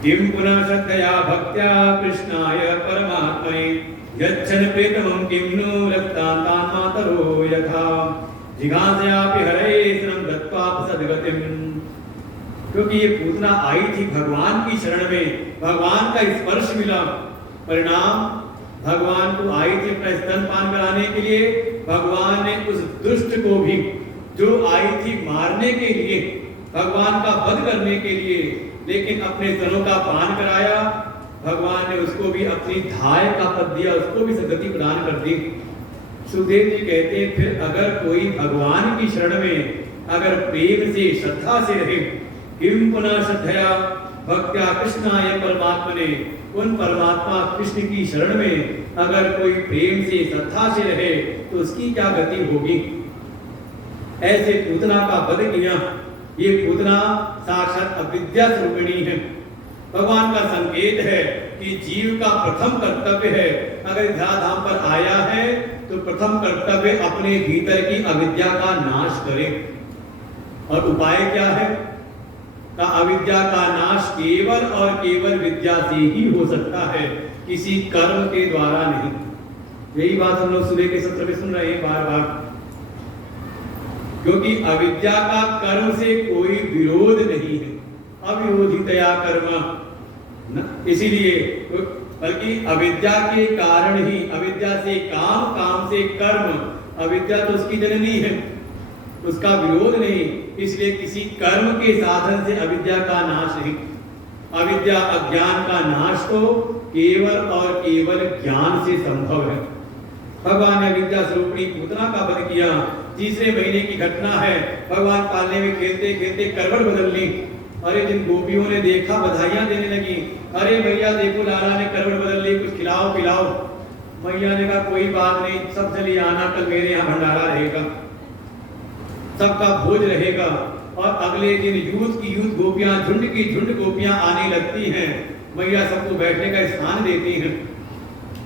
किं पुनः श्रद्धया भक्त्या कृष्णाय परमात्मने यच्छन प्रीतमं किं नु रक्तान्तान् मातरो यथा जिघांसयापि हरे शरणं दत्त्वा सद्गतिम्। क्योंकि ये पूतना आई थी भगवान की शरण में, भगवान का स्पर्श मिला, परिणाम भगवान को आई थी अपना स्तनपान कराने के लिए। भगवान ने उस दुष्ट को भी जो आई थी मारने के लिए, भगवान का वध करने के लिए, लेकिन अपने स्तनों का पान कराया। भगवान ने उसको भी अपनी धाय का पद दिया, उसको भी सद्गति प्रदान कर दी। सुखदेव जी कहते हैं फिर अगर कोई भगवान की शरण में अगर प्रेम से श्रद्धा से रहे, किम पुनः श्रद्धया भक्त्या कृष्णाय परमात्मने, उन परमात्मा कृष्ण की शरण में अगर कोई प्रेम से श्रद्धा से रहे तो उसकी क्या गति होगी। ऐसे पूतना का वध किया। ये पूतना साक्षात अविद्या स्वरूपिणी है। भगवान का संकेत है कि जीव का प्रथम कर्तव्य है, अगर धराधाम पर आया है तो प्रथम कर्तव्य अपने भीतर की अविद्या का नाश करे। और उपाय क्या है? का अविद्या का नाश केवल और केवल विद्या से ही हो सकता है, किसी कर्म के द्वारा नहीं। यही बात हम लोग सुबह के सत्र में सुन रहे हैं बार बार, क्योंकि अविद्या का कर्म से कोई विरोध नहीं है, अविरोधितया कर्म। इसीलिए बल्कि अविद्या के कारण ही, अविद्या से काम, काम से कर्म, अविद्या तो उसकी जननी है, उसका विरोध नहीं। इसलिए किसी कर्म के साधन से अविद्या का नाश नहीं। अविद्या अज्ञान का नाश तो केवल और केवल ज्ञान से संभव है। भगवान ने अविद्या स्वरूपिणी पूतना का वध किया। तीसरे महीने की घटना है। भगवान पालने में खेलते खेलते करवट बदल ली। अरे जिन गोपियों ने देखा बधाइयां देने लगी, अरे भैया देखो लाला ने करवट बदल ली, कुछ खिलाओ पिलाओ। मैया ने कहा कोई बात नहीं, सब चले आना, कल मेरे यहाँ भंडारा रहेगा, सबका भोज रहेगा। और अगले दिन यूथ की यूथ गोपियां, झुंड की झुंड गोपियां आने लगती हैं। मैया सबको बैठने का स्थान देती हैं।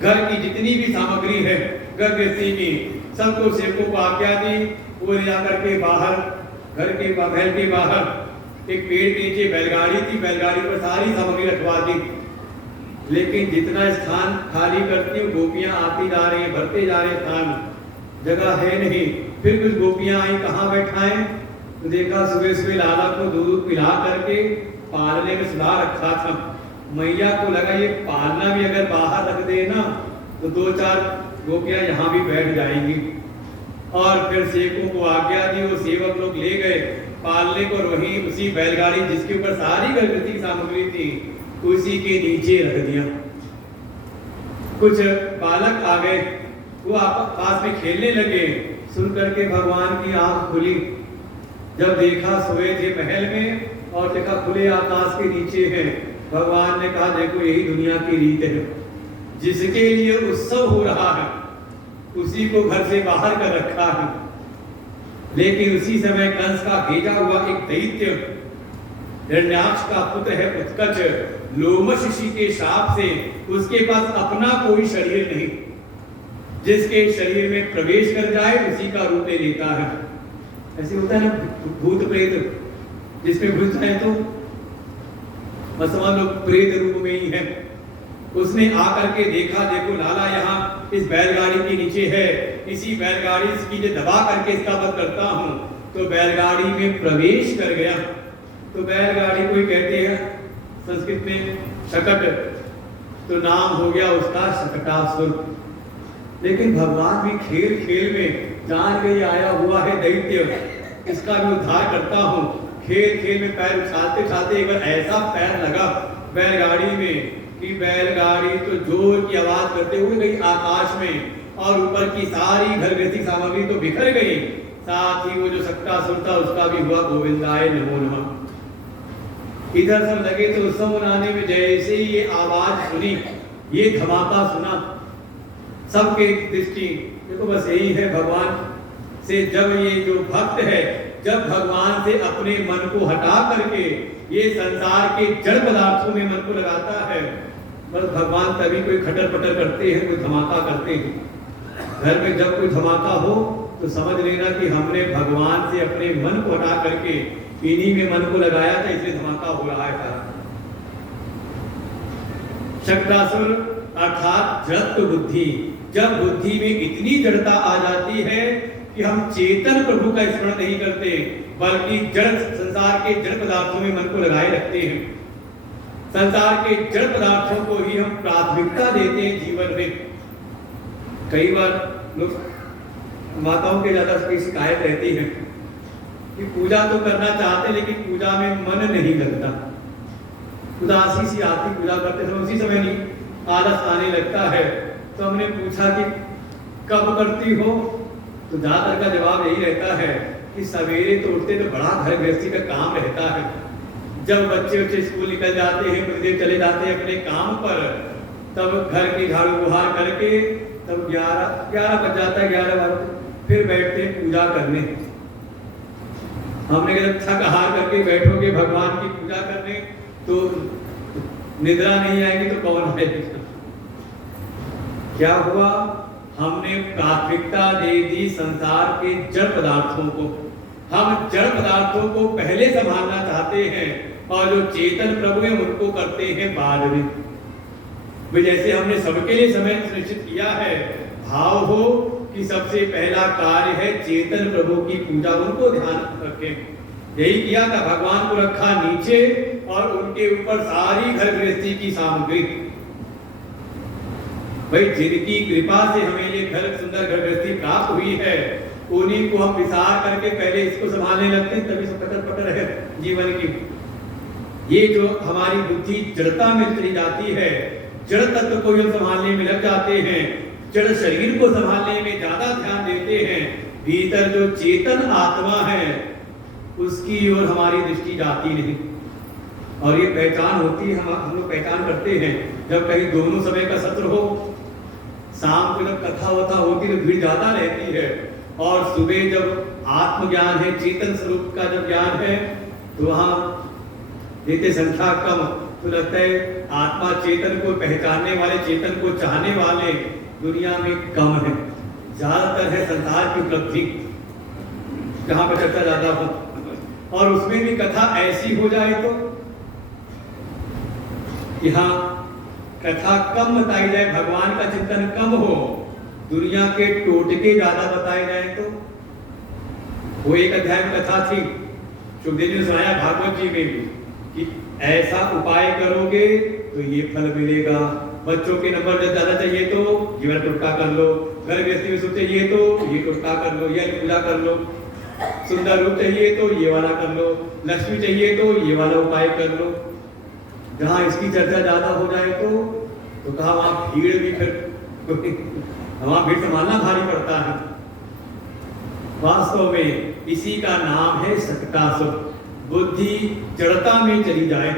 घर की जितनी भी सामग्री है घर गृहस्थी की, सबको सेवकों को आज्ञा दी। वो ले जाकर के बाहर, घर के महल के बाहर एक पेड़ के नीचे बैलगाड़ी थी, बैलगाड़ी पर सारी सामग्री रखवा दी। लेकिन जितना स्थान खाली करती हूँ गोपियां आती जा रही हैं, भरते जा रहे स्थान, जगह है नहीं। फिर कुछ गोपियां आई, कहाँ बैठाएं? तो देखा सुबह सुबह लाला को दूध पिला करके पालने में सुधार रखा था। मैया को लगा ये पालना भी अगर बाहर रख दे ना तो दो चार गोपियां यहाँ भी बैठ जाएंगी। और फिर सेवकों को आज्ञा दी, वो सेवक लोग ले गए पालने को, वहीं उसी बैलगाड़ी जिसके ऊपर सारी गृहस्थी सामग्री थी उसी के नीचे रख दिया। कुछ बालक आ गए, वो पास में खेलने लगे। सुन करके भगवान की आंख खुली, जब देखा सोए थे महल में और देखा खुले आकाश के नीचे हैं। भगवान ने कहा देखो यही दुनिया की रीत है, जिसके लिए उत्सव हो रहा है उसी को घर से बाहर कर रखा है। लेकिन उसी समय कंस का भेजा हुआ एक दैत्य, हिरण्याक्ष का पुत्र है उत्कच, लोमश ऋषि के शाप से उसके पास अपना कोई शरीर नहीं, जिसके शरीर में प्रवेश कर जाए उसी का रूप ले लेता है। ऐसे होता है ना भूत प्रेत, जिसमें घुस जाए तो लोग प्रेत रूप में ही है। उसने आकर के देखा देखो लाला यहाँ इस बैलगाड़ी के नीचे है, इसी बैलगाड़ी की जो दबा करके इसका वध करता हूँ। तो बैलगाड़ी में प्रवेश कर गया। तो बैलगाड़ी को ही कहते हैं संस्कृत में शकट, तो नाम हो गया उसका शकटासुर। लेकिन भगवान भी खेल खेल में जान के आया हुआ है दैत्य, इसका भी उद्धार करता हूँ। खेल खेल में पैर उछालते उछालते एक बार ऐसा पैर लगा बैलगाड़ी में कि बैलगाड़ी तो जोर की आवाज करते हुए गई आकाश में, और ऊपर की सारी घर गृहस्थी सामग्री तो बिखर गई। साथ ही वो जो सक्टासुर था उसका भी हुआ गोविंदाय नमो नमः। इधर सब लगे तो उत्सव मनाने में, जैसे ही ये आवाज सुनी, ये धमाका सुना, सबके दृष्टि देखो बस यही है भगवान से। जब ये जो भक्त है, जब भगवान से अपने मन को हटा करके ये संसार के जड़ पदार्थों में मन को लगाता है, बस भगवान तभी कोई खटर पटर करते हैं, कोई धमाका करते हैं। घर में जब कोई धमाका हो तो समझ लेना कि हमने भगवान से अपने मन को हटा करके इन्हीं में मन को लगाया था, इसलिए धमाका हो रहा है। शक्तासुर अर्थात जड़त्व बुद्धि, जब बुद्धि में इतनी जड़ता आ जाती है कि हम चेतन प्रभु का स्मरण नहीं करते, बल्कि जड़ संसार के जड़ पदार्थों में मन को लगाए रखते हैं। संसार के जड़ पदार्थों को ही हम प्राथमिकता देते हैं जीवन में। कई बार लोग माताओं के ज्यादा की शिकायत रहती है कि पूजा तो करना चाहते लेकिन पूजा में मन नहीं लगता, उदासी सी आती, पूजा करते समय उसी समय नहीं आलस आने लगता है। तो हमने पूछा कि कब करती हो, तो ज्यादातर का जवाब यही रहता है कि सवेरे तो उठते तो बड़ा घर गृहस्थी का काम रहता है, जब बच्चे स्कूल निकल जाते हैं, पतिदेव चले जाते हैं अपने काम पर, तब घर की झाड़ू बुहार करके तब 11 बज जाता है, 11 बजे फिर बैठते हैं पूजा करने। हमने कहा थक हार करके बैठोगे भगवान की पूजा करने तो निद्रा नहीं आएगी तो कौन आएगी। क्या हुआ, हमने प्राथमिकता दे दी संसार के जड़ पदार्थों को। हम जड़ पदार्थों को पहले संभालना चाहते हैं और जो चेतन प्रभु है उनको करते हैं बाद में। जैसे हमने सबके लिए समय निश्चित किया है, भाव हो कि सबसे पहला कार्य है चेतन प्रभु की पूजा, उनको ध्यान रखें। यही किया था, भगवान को रखा नीचे और उनके ऊपर सारी घर गृहस्थी की सामग्री। भाई जिनकी कृपा से हमें ये घर सुंदर घर गृहस्थी प्राप्त हुई है, उन्हीं को हम विचार करके पहले इसको संभालने लगते हैं, तभी सब कटर पटर है जीवन की। ये जो हमारी बुद्धि जड़ता में चली जाती है, जड़ तत्व को हम संभालने में लग जाते हैं, जड़ शरीर को संभालने में ज्यादा ध्यान देते हैं, भीतर जो चेतन आत्मा है उसकी ओर हमारी दृष्टि जाती नहीं। और ये पहचान होती है, हम लोग पहचान करते हैं जब कहीं दोनों समय का सत्र हो, शाम को जब कथा वथा होती है तो भीड़ ज्यादा रहती है, और सुबह जब आत्मज्ञान है, चेतन स्वरूप का जब ज्ञान है, तो वहां देते संख्या कम, तो लगता है आत्मा चेतन को पहचानने वाले, चेतन को चाहने वाले दुनिया में कम है। ज्यादातर है संसार की उपलब्धि जहां पर चर्चा ज्यादा हो, और उसमें भी कथा ऐसी हो जाए तो यहाँ कथा कम बताई जाए, भगवान का चिंतन कम हो, दुनिया के टोटके ज्यादा बताए जाए तो। वो एक अध्याय में कथा थी, सुखदेव जी ने सुनाया भागवत जी में भी कि ऐसा उपाय करोगे तो ये फल मिलेगा। बच्चों के नंबर जब ज्यादा चाहिए तो ये वाला टुटका कर लो, घर गृहस्थी में सुख चाहिए तो ये टुटका कर लो, ये पूजा कर लो, सुंदर रूप चाहिए तो ये वाला कर लो, लक्ष्मी चाहिए तो ये वाला उपाय कर लो। जहाँ इसकी चर्चा ज्यादा हो जाए तो कहा वहां भीड़ भी फिर वहां भीड़ संभालना भारी पड़ता है। वास्तव में इसी का नाम है सक्तासुर। बुद्धि जड़ता में चली जाए,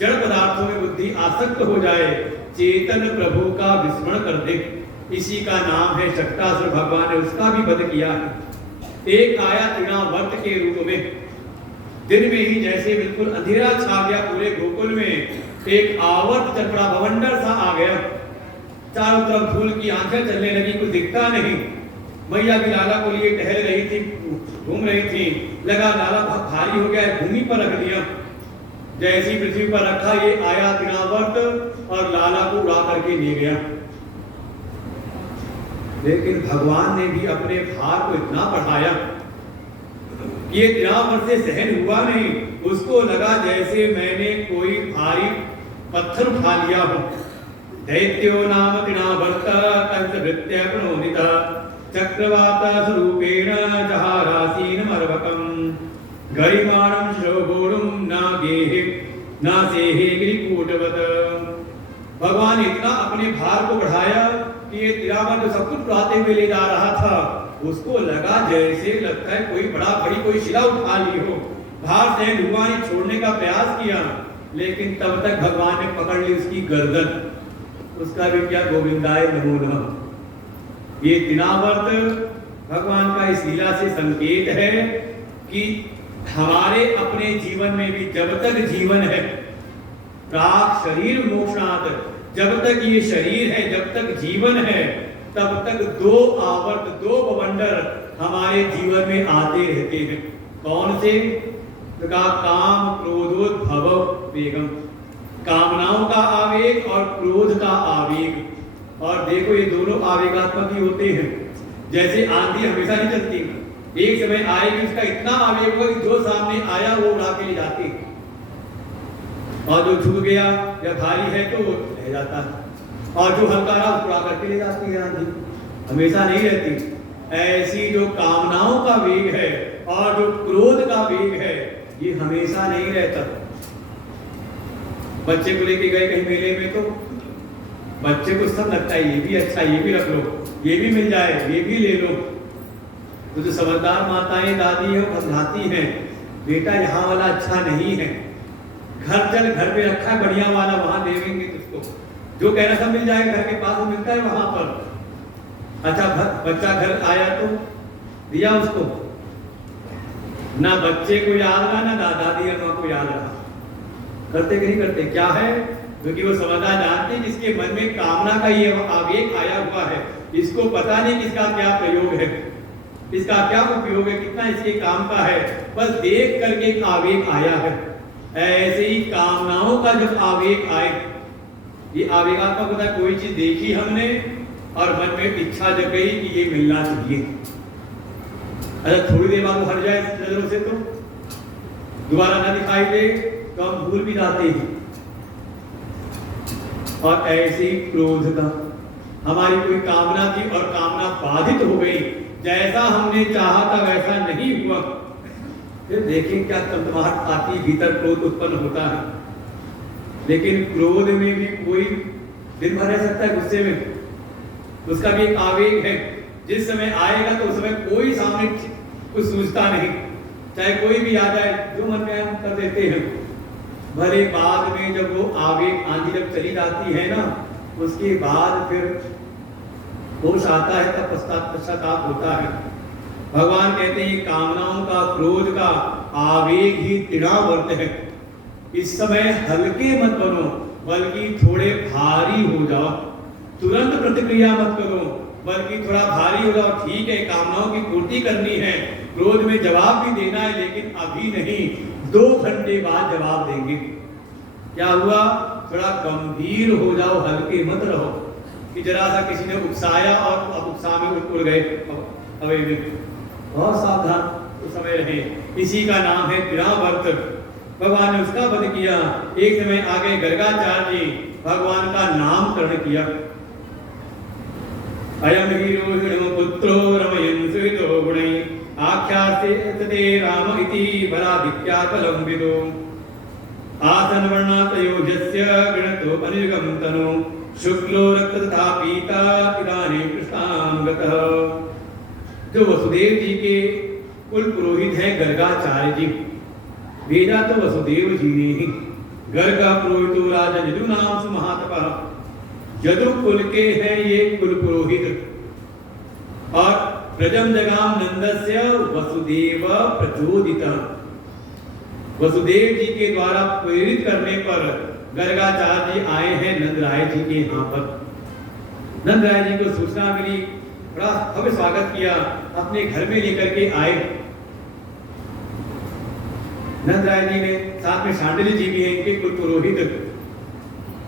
जड़ पदार्थों में बुद्धि आसक्त हो जाए, चेतन प्रभु का विस्मरण कर दे, इसी का नाम है सक्तासुर। भगवान ने उसका भी वध किया है। एक आया तृणावर्त के रूप में, दिन में ही जैसे बिल्कुल अंधेरा छा गया पूरे गोकुल में, एक आवर्त चपड़ा भवंडर सा आ गया, चारों तरफ धूल की आंखें चलने लगी, कुछ दिखता नहीं। मैया भी लाला को लिए टहल रही थी, घूम रही थी, लगा लाला बहुत भारी हो गया, भूमि पर रख दिया। जैसी पृथ्वी पर रखा, ये आया तृणावर्त और लाला को उड़ा करके ले गया। लेकिन भगवान ने भी अपने भार को इतना बढ़ाया, ये तृणावर्त से सहन हुआ नहीं, उसको लगा जैसे मैंने कोई भारी पत्थर उठा लिया हो। दैत्यो नाम तृणावर्त कंसभृत्य प्रणोदिता चक्रवात स्वरूपेण जहारासीन मर्वकम गरिमाणं शोभोरुं नागेहे नासेहे गिरिकूटवत। भगवान इतना अपने भार को बढ़ाया कि ये तृणावर्त जो सब कुछ उड़ाते हुए ले जा रहा था, उसको लगा जैसे लगता है कोई बड़ी कोई शिला उठा ली हो। भार सहन हुआ नहीं, छोड़ने का प्रयास किया, लेकिन तब तक भगवान ने पकड़ ली उसकी गर्दन। उसका भी क्या, गोविंदाय नमो नमः। ये तृणावर्त भगवान का इस लीला से संकेत है कि हमारे अपने जीवन में भी जब तक जीवन है, प्राक शरीर मोक्षात, जब तक ये शरीर है, जब तक जीवन है, तब तक दो आवर्त, दो बवंडर हमारे जीवन में आते रहते हैं। कौन से? तो कहा काम क्रोधोद्भव वेगम। कामनाओं का आवेग और क्रोध का आवेग। और देखो ये दोनों आवेगात्मक ही होते हैं। जैसे आंधी हमेशा नहीं चलती, एक समय आएगी उसका इतना आवेग होगा कि जो सामने आया वो उड़ा के ले जाती है, और जो छू गया या भारी है तो वो रह जाता है, और जो हल्का रहा उसको उड़ा करके ले जाती है। आंधी हमेशा नहीं रहती। ऐसी जो कामनाओं का वेग है और जो क्रोध का वेग है ये हमेशा नहीं रहता। बच्चे को लेके गए कहीं मेले में तो बच्चे को सब लगता है ये भी अच्छा, ये भी रख लो, ये भी मिल जाए, ये भी ले लो। तो जो समझदार माताएं दादी है वो समझाती हैं, बेटा यहाँ वाला अच्छा नहीं है, घर चल, घर पे रखा है बढ़िया वाला, वहां देवेंगे तुझको, जो कहना सब मिल जाएगा, घर के पास में मिलता है वहां पर। अच्छा बच्चा घर आया तो दिया उसको, ना बच्चे को याद रहा ना दादी और माँ को याद रहा। करते कि नहीं करते? क्या है? क्योंकि वो समझदार जानते जिसके मन में कामना का ये आवेग आया हुआ है, इसको पता नहीं कि इसका क्या प्रयोग है, इसका क्या उपयोग है, कितना इसके काम का है, बस देख करके एक आवेग आया है। ऐसे ही कामनाओं का जब आवेग आए, ये आवेगात्मक होता है, कोई चीज देखी हमने और मन में इच्छा जग गई कि ये मिलना चाहिए। अच्छा थोड़ी देर बाद वो हट जाए नजरों से तो दोबारा ना दिखाई दे तो हम भूल भी जाते हैं। और ऐसे ही क्रोध का, हमारी कोई कामना थी और कामना बाधित हो गई, जैसा हमने चाहा था वैसा नहीं हुआ, फिर देखें क्या तमतमाहट आती, भीतर क्रोध उत्पन्न होता है। लेकिन क्रोध में भी कोई दिन भर रह सकता है, गुस्से में उसका भी एक आवेग है, जिस समय आएगा तो उस समय कोई सामने कुछ सूझता नहीं, चाहे कोई भी आ जाए जो मन में हम कर देते हैं। भले बाद में जब वो आवेग आंधी जब चली जाती है ना, उसके बाद फिर होश आता है, तब पश्चाताप होता है। भगवान कहते हैं कामनाओं का क्रोध का आवेग ही तृणावर्त है। इस समय हल्के मत बनो, बल्कि थोड़े भारी हो जाओ। तुरंत प्रतिक्रिया मत करो, बल्कि थोड़ा भारी हो जाओ। ठीक है, कामनाओं की पूर्ति करनी है, क्रोध में जवाब भी देना है, लेकिन अभी नहीं, 2 घंटे बाद जवाब देंगे। क्या हुआ? थोड़ा गंभीर हो जाओ, हल्के मत रहो कि जरा सा किसी ने उकसाया और अब उत्साह में उड़ गए हवे में। बहुत सावधान उस समय रहे। इसी का नाम है तृणावर्त। भगवान ने उसका वध किया। एक समय आगे गर्गाचार्य जी भगवान का नामकरण किया। अयम हीरो पुत्रो रमयन् सुहृतो गुणैः आख्यास्ते राम इति बलाधिक्यात्फलं विदो आसन वर्णातयोजस्य गणतो अनिर्गम तनु शुक्लो रक्त तथा पीता इदानीं कृष्णां गतः। जो वसुदेव जी के कुल पुरोहित हैं गर्गाचार्य जी, भेजा तो वसुदेव जी ने ही। गर्गा पुरोहितो राजा यदुनाम सुमहातपः, यदु कुल के हैं ये कुल पुरोहित। और प्रजम जगाम नंदस्य वसुदेव प्रचोदितः, वसुदेव जी के द्वारा प्रेरित करने पर गर्गाचार्य जी आए हैं नंदराय जी के यहाँ पर। नंदराय जी को सूचना मिली, बड़ा भव्य स्वागत किया, अपने घर में लेकर के आए। नंदराय जी ने, साथ में शांडिल्य जी भी हैं इनके कुल पुरोहित।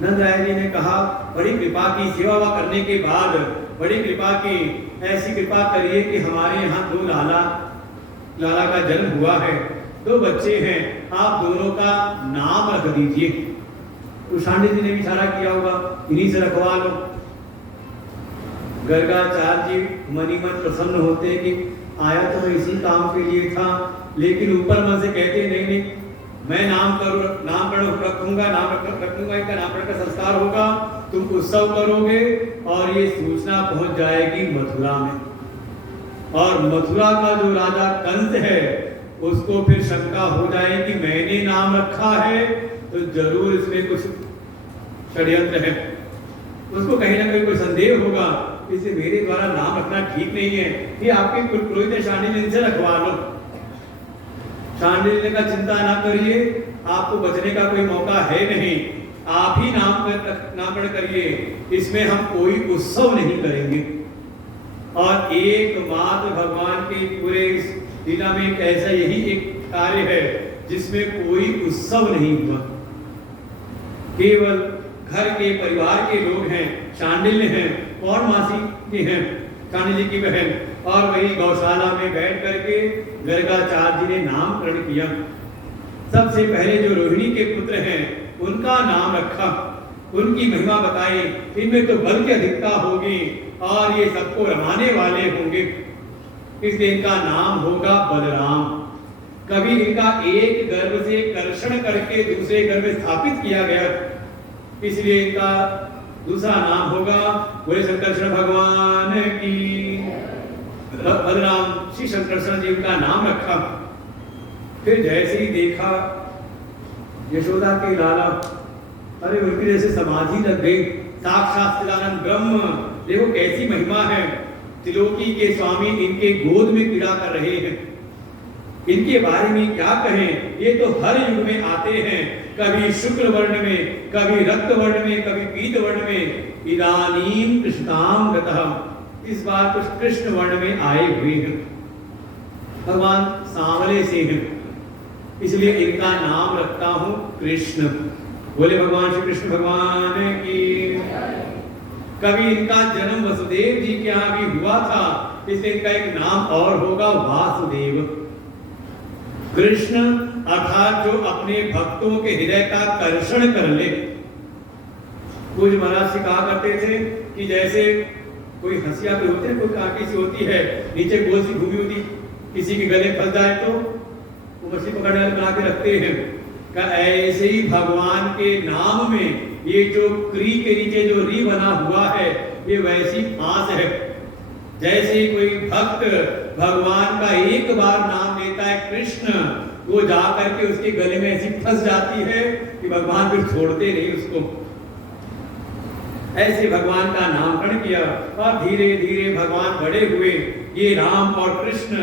नंदराय जी ने कहा बड़ी कृपा की, सेवा करने के बाद बड़ी कृपा की, ऐसी कृपा करिए कि हमारे यहाँ 2 लाला का जन्म हुआ है, 2 बच्चे हैं, आप दोनों का नाम रख दीजिए। तो शांडिल्य जी ने भी इशारा किया होगा, इन्हीं से रखवा लो। गर्गाचार्य जी मनी मन प्रसन्न होते कि आया तो मैं इसी काम के लिए था, लेकिन ऊपर मन से कहते नहीं, मैं नामकरण रखूंगा, रखूंगा, इनका नामकरण का संस्कार होगा, तुम उत्सव करोगे और ये सूचना पहुंच जाएगी मथुरा में। और मथुरा का जो राजा कंस है उसको फिर शंका हो जाएगी, मैंने नाम रखा है तो जरूर इसमें कुछ षड्यंत्र है। उसको कहीं ना कहीं कोई संदेह होगा, इसे मेरे द्वारा नाम रखना ठीक नहीं है, ये आपके कुल पुरोहित शांडिल्य इनसे रखवा लो। शांडिल्य का चिंता ना करिए, आपको बचने का कोई मौका है नहीं, आप ही नामकरण करिए, इसमें हम कोई उत्सव नहीं करेंगे। और एकमात्र भगवान के पूरे लीला में एक ऐसा यही एक कार्य है जिसमें कोई उत्सव नहीं हुआ। केवल घर के परिवार के लोग हैं, शांडिल्य हैं, पौर्णमासी के हैं, शांडिल्य की बहन, और वही गौशाला में बैठ करके गर्गाचार्य जी ने नामकरण किया। सबसे पहले जो रोहिणी के पुत्र हैं उनका नाम रखा, उनकी महिमा बताई, इनमें तो बल की अधिकता होगी और ये सबको रमाने वाले होंगे, इसलिए इनका नाम होगा बलराम। कभी इनका एक गर्भ से कर्षण करके दूसरे गर्भ में स्थापित किया गया, इसलिए इनका दूसरा नाम होगा बोले शंकरषण भगवान की। बलराम श्री शंकरषण जी का नाम रखा। फिर जैसे ही देखा यशोदा के लाला, अरे उनकी जैसे समाधि लग गई, साक्षात सच्चिदानंद ब्रह्म, देखो कैसी महिमा है। त्रिलोकी के स्वामी इनके गोद में क्रीड़ा कर रहे हैं, इनके बारे में क्या कहें, ये तो हर युग में आते हैं, कभी शुक्ल वर्ण में, कभी रक्त वर्ण में, कभी पीत वर्ण में। इदानीम कृष्णाम गतः, इस बार कुछ कृष्ण वर्ण में आए हुए हैं, भगवान सांवले से हैं, इसलिए इनका नाम रखता हूं कृष्ण। बोले भगवान श्री कृष्ण भगवान की। कभी इनका जन्म वसुदेव जी के यहाँ भी हुआ था, इसलिए इनका एक नाम और होगा वासुदेव। कृष्ण अर्थात जो अपने भक्तों के हृदय का कर्षण कर ले। कुछ महाराज से कहा करते थे कि जैसे कोई हंसिया पे होते हैं, कोई कांटी सी होती है, नीचे गोल सी घूमी होती, किसी के गले फंस जाए तो वो मछली पकड़ने वाले बना के रखते हैं, का ऐसे ही भगवान के नाम में ये जो क्री के नीचे जो री बना हुआ है, ये वैसी फांस है। जैसे ही कोई भक्त भगवान का एक बार नाम लेता है कृष्ण, वो जा करके उसके गले में ऐसी फंस जाती है कि भगवान फिर छोड़ते नहीं उसको। ऐसे भगवान का नामकरण किया और धीरे धीरे भगवान बड़े हुए। ये राम और कृष्ण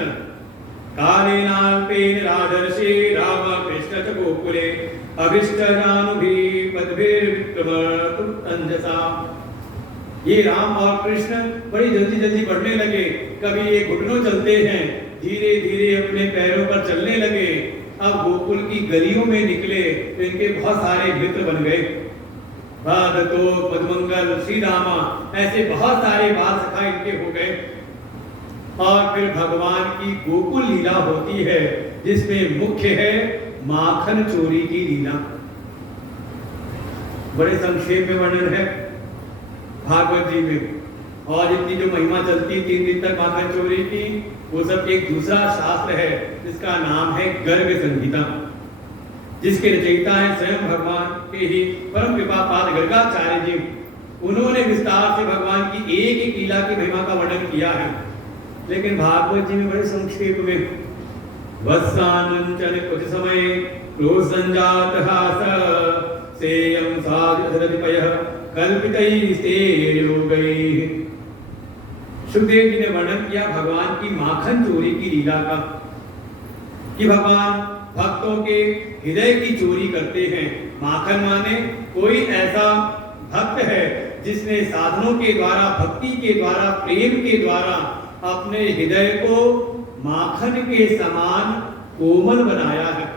काले नाल्पेन राजर्षि राम कृष्ण च गोकुले अभिष्टजानुभि पद्भिर्विक्रमतु अंजसा। ये राम और कृष्ण बड़ी जल्दी जल्दी बढ़ने लगे। कभी ये घुटनों चलते हैं, धीरे धीरे अपने पैरों पर चलने लगे। अब गोकुल की गलियों में निकले तो इनके बहुत सारे मित्र बन गए। भागतो पद्मंगल श्री रामा, ऐसे बहुत सारे बाल सखा इनके हो गए। और फिर भगवान की गोकुल लीला होती है, जिसमें मुख्य है माखन चोरी की लीला। बड़े संक्षेप में वर्णन है भागवत जी में, और इतनी जो महिमा चलती 3 दिन तक माखन चोरी की, वो सब एक दूसरा शास्त्र है जिसका नाम है गर्ग संहिता, जिसके रचयिता है स्वयं भगवान के ही परम कृपा पाद गर्गाचार्य जी। उन्होंने विस्तार से भगवान की एक एक लीला की महिमा का वर्णन किया है, लेकिन भागवत जी में बड़े संक्षेप में। वत्सानंचन कुछ समय क्रोध संजात हास सेयं साधुरधिपयः कल्पितैस्ते योगैः। सुखदेव जी ने वर्णन किया भगवान की माखन चोरी की लीला का, कि भगवान भक्तों के हृदय की चोरी करते हैं। माखन माने कोई ऐसा भक्त है जिसने साधनों के द्वारा, भक्ति के द्वारा, प्रेम के द्वारा अपने हृदय को माखन के समान कोमल बनाया है।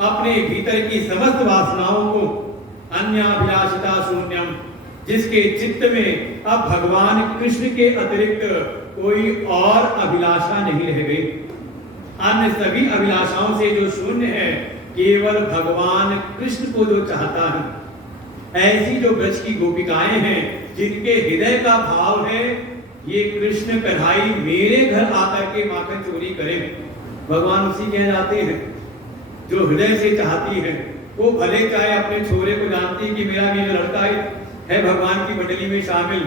अपने भीतर की समस्त वासनाओं को अन्याभिलाषिता शून्यम, जिसके चित्त में अब भगवान कृष्ण के अतिरिक्त कोई और अभिलाषा नहीं रह गई। अन्य सभी अभिलाषाओं से जो शून्य है, केवल भगवान कृष्ण को जो चाहता है। ऐसी जो ब्रज की गोपिकाएं हैं जिनके हृदय का भाव है ये कृष्ण कन्हई मेरे घर आकर के माखन चोरी करें, भगवान उसी के जाते हैं। जो हृदय से चाहती है वो भले चाहे अपने छोरे को जानती कि मेरा भी लड़का है भगवान की मंडली में शामिल,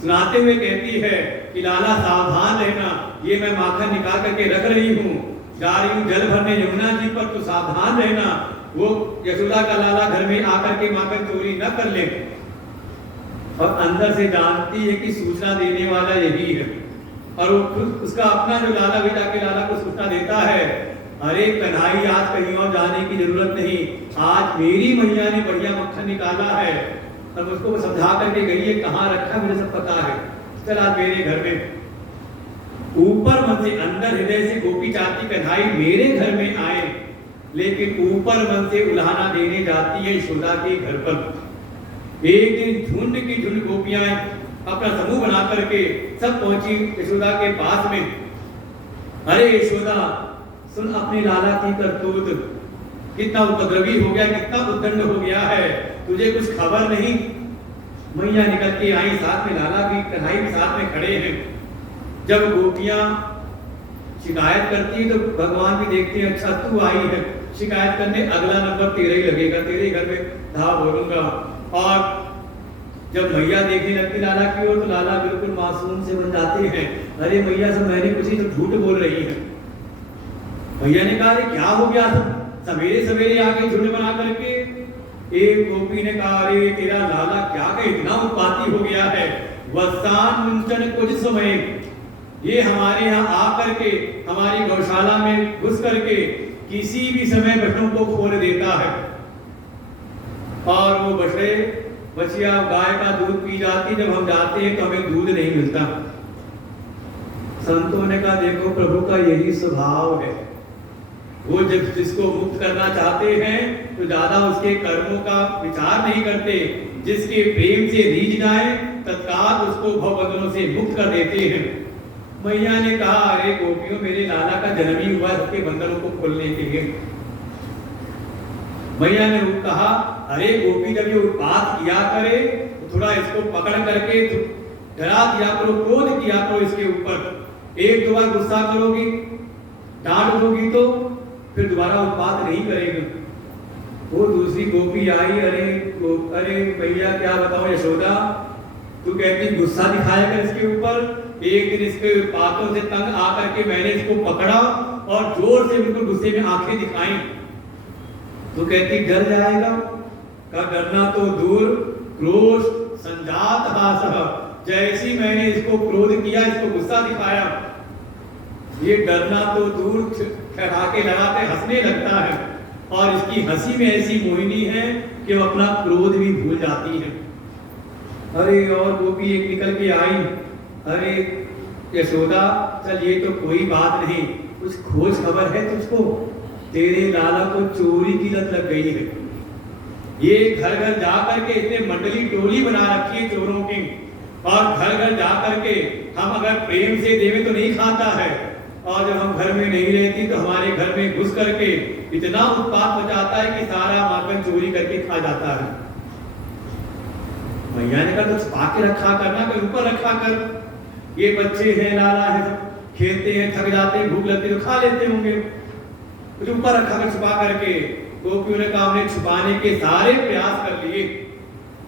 सुनाते हुए कहती है कि लाला सावधान रहना, ये मैं माखन निकाल करके रख रही हूँ, जा रही हूँ जल भरने यमुना जी पर, तो सावधान रहना वो यशोदा का लाला घर में आकर के माखन चोरी न कर ले। और अंदर से जानती है कि सूचना देने वाला यही है, और वो उसका अपना जो लाला बेटा के लाला को सूचना देता है, अरे कन्हई आज कहीं और जाने की जरूरत नहीं, आज मेरी मैया ने बढ़िया मक्खन निकाला है, और उसको समझा करके गई है कहाँ रखा मुझे सब पता है, चल आज मेरे घर में। ऊपर मन से अंदर हृदय से गोपी चाहती कन्हई मेरे घर में आए, लेकिन ऊपर मन से उल्हाना देने जाती है यशोदा के घर पर। एक दिन झुंड की झुंड गोपियां अपना समूह बना करके सब पहुंची यशोदा के पास में। अरे यशोदा, सुन अपने लाला की करतूत, कितना उपद्रवी हो गया, कितना उद्दंड हो गया है, तुझे कुछ खबर नहीं। मैया निकल के आई, साथ में लाला भी, कन्हई भी साथ में खड़े हैं। जब गोपियां शिकायत करती है तो भगवान भी देखते हैं, अच्छा तू आई है शिकायत करने, अगला नंबर तेरा ही लगेगा, तेरे घर में धा बोलूंगा। और जब मैया देखने लगती लाला की ओर तो लाला बिल्कुल मासूम से बन जाते हैं। अरे मैया से मैंने कुछ ही तो झूठ बोल रही है। मैया ने कहा क्या हो गया था, सवेरे सवेरे आके झुंड बना करके। एक गोपी ने कहा अरे तेरा लाला क्या का इतना उत्पाती हो गया है, वसान मुंचन कुछ समय ये हमारे यहाँ आकर के हमारी गौशाला में घुस करके किसी भी समय बछड़ों को खोल देता है। और वो बछिया गाय का दूध पी जाती, जब हम जाते हैं तो हमें दूध नहीं मिलता। संतों ने कहा देखो प्रभु का यही स्वभाव है, वो जब जिसको मुक्त करना चाहते हैं तो ज्यादा उसके कर्मों का विचार नहीं करते, जिसके प्रेम से रीझ जाए तत्काल उसको भवबंधनों से मुक्त कर देते हैं। मैया ने कहा अरे गोपियों, मेरे लाला का जन्म ही हुआ सबके बंधनों को खोलने के लिए। मैया ने कहा अरे गोपी, जब ये उत्पात किया करे तो थोड़ा इसको पकड़ करके डरा दिया करो, क्रोध किया करो इसके ऊपर। एक दो बार गुस्सा करोगी, डांट दोगी तो फिर दोबारा उत्पात नहीं करेगा। वो दूसरी गोपी आई, अरे भैया क्या बताओ यशोदा, तू कहती गुस्सा दिखाया कर इसके ऊपर। एक दिन इसके बातों से तंग आकर के मैंने इसको पकड़ा और जोर से बिल्कुल गुस्से में आंखें दिखाई। तो कहती डर जाएगा, का डरना तो दूर, क्रोध संजात हासः, जैसी मैंने इसको क्रोध किया, इसको गुस्सा दिखाया, ये डरना तो दूर ठहाके लगाते हंसने लगता है। और इसकी हंसी में ऐसी मोहिनी है कि वो अपना क्रोध भी भूल जाती है। अरे और गोपी एक निकल के आई, अरे यशोदा चल ये तो कोई बात नहीं, कुछ खोज खबर है तुझको, तेरे लाला को चोरी की लत लग गई है। ये घर घर जा करके इसने मंडली टोली बना रखी है चोरों की, और घर घर जा करके हम अगर प्रेम से देवे तो नहीं खाता है, और जब हम घर में नहीं रहती तो हमारे घर में घुस करके इतना उत्पात मचाता है कि सारा माखन चोरी करके खा जाता है। मैया ने कहा तो छुपा के रखा करना, कहीं ऊपर रखा कर, ये बच्चे हैं लाला है, खेलते हैं, थक जाते हैं, भूख लगती तो खा लेते होंगे, कुछ ऊपर रखा कर छुपा करके। गोपियों ने कहा हमने छुपाने के सारे प्रयास कर लिए,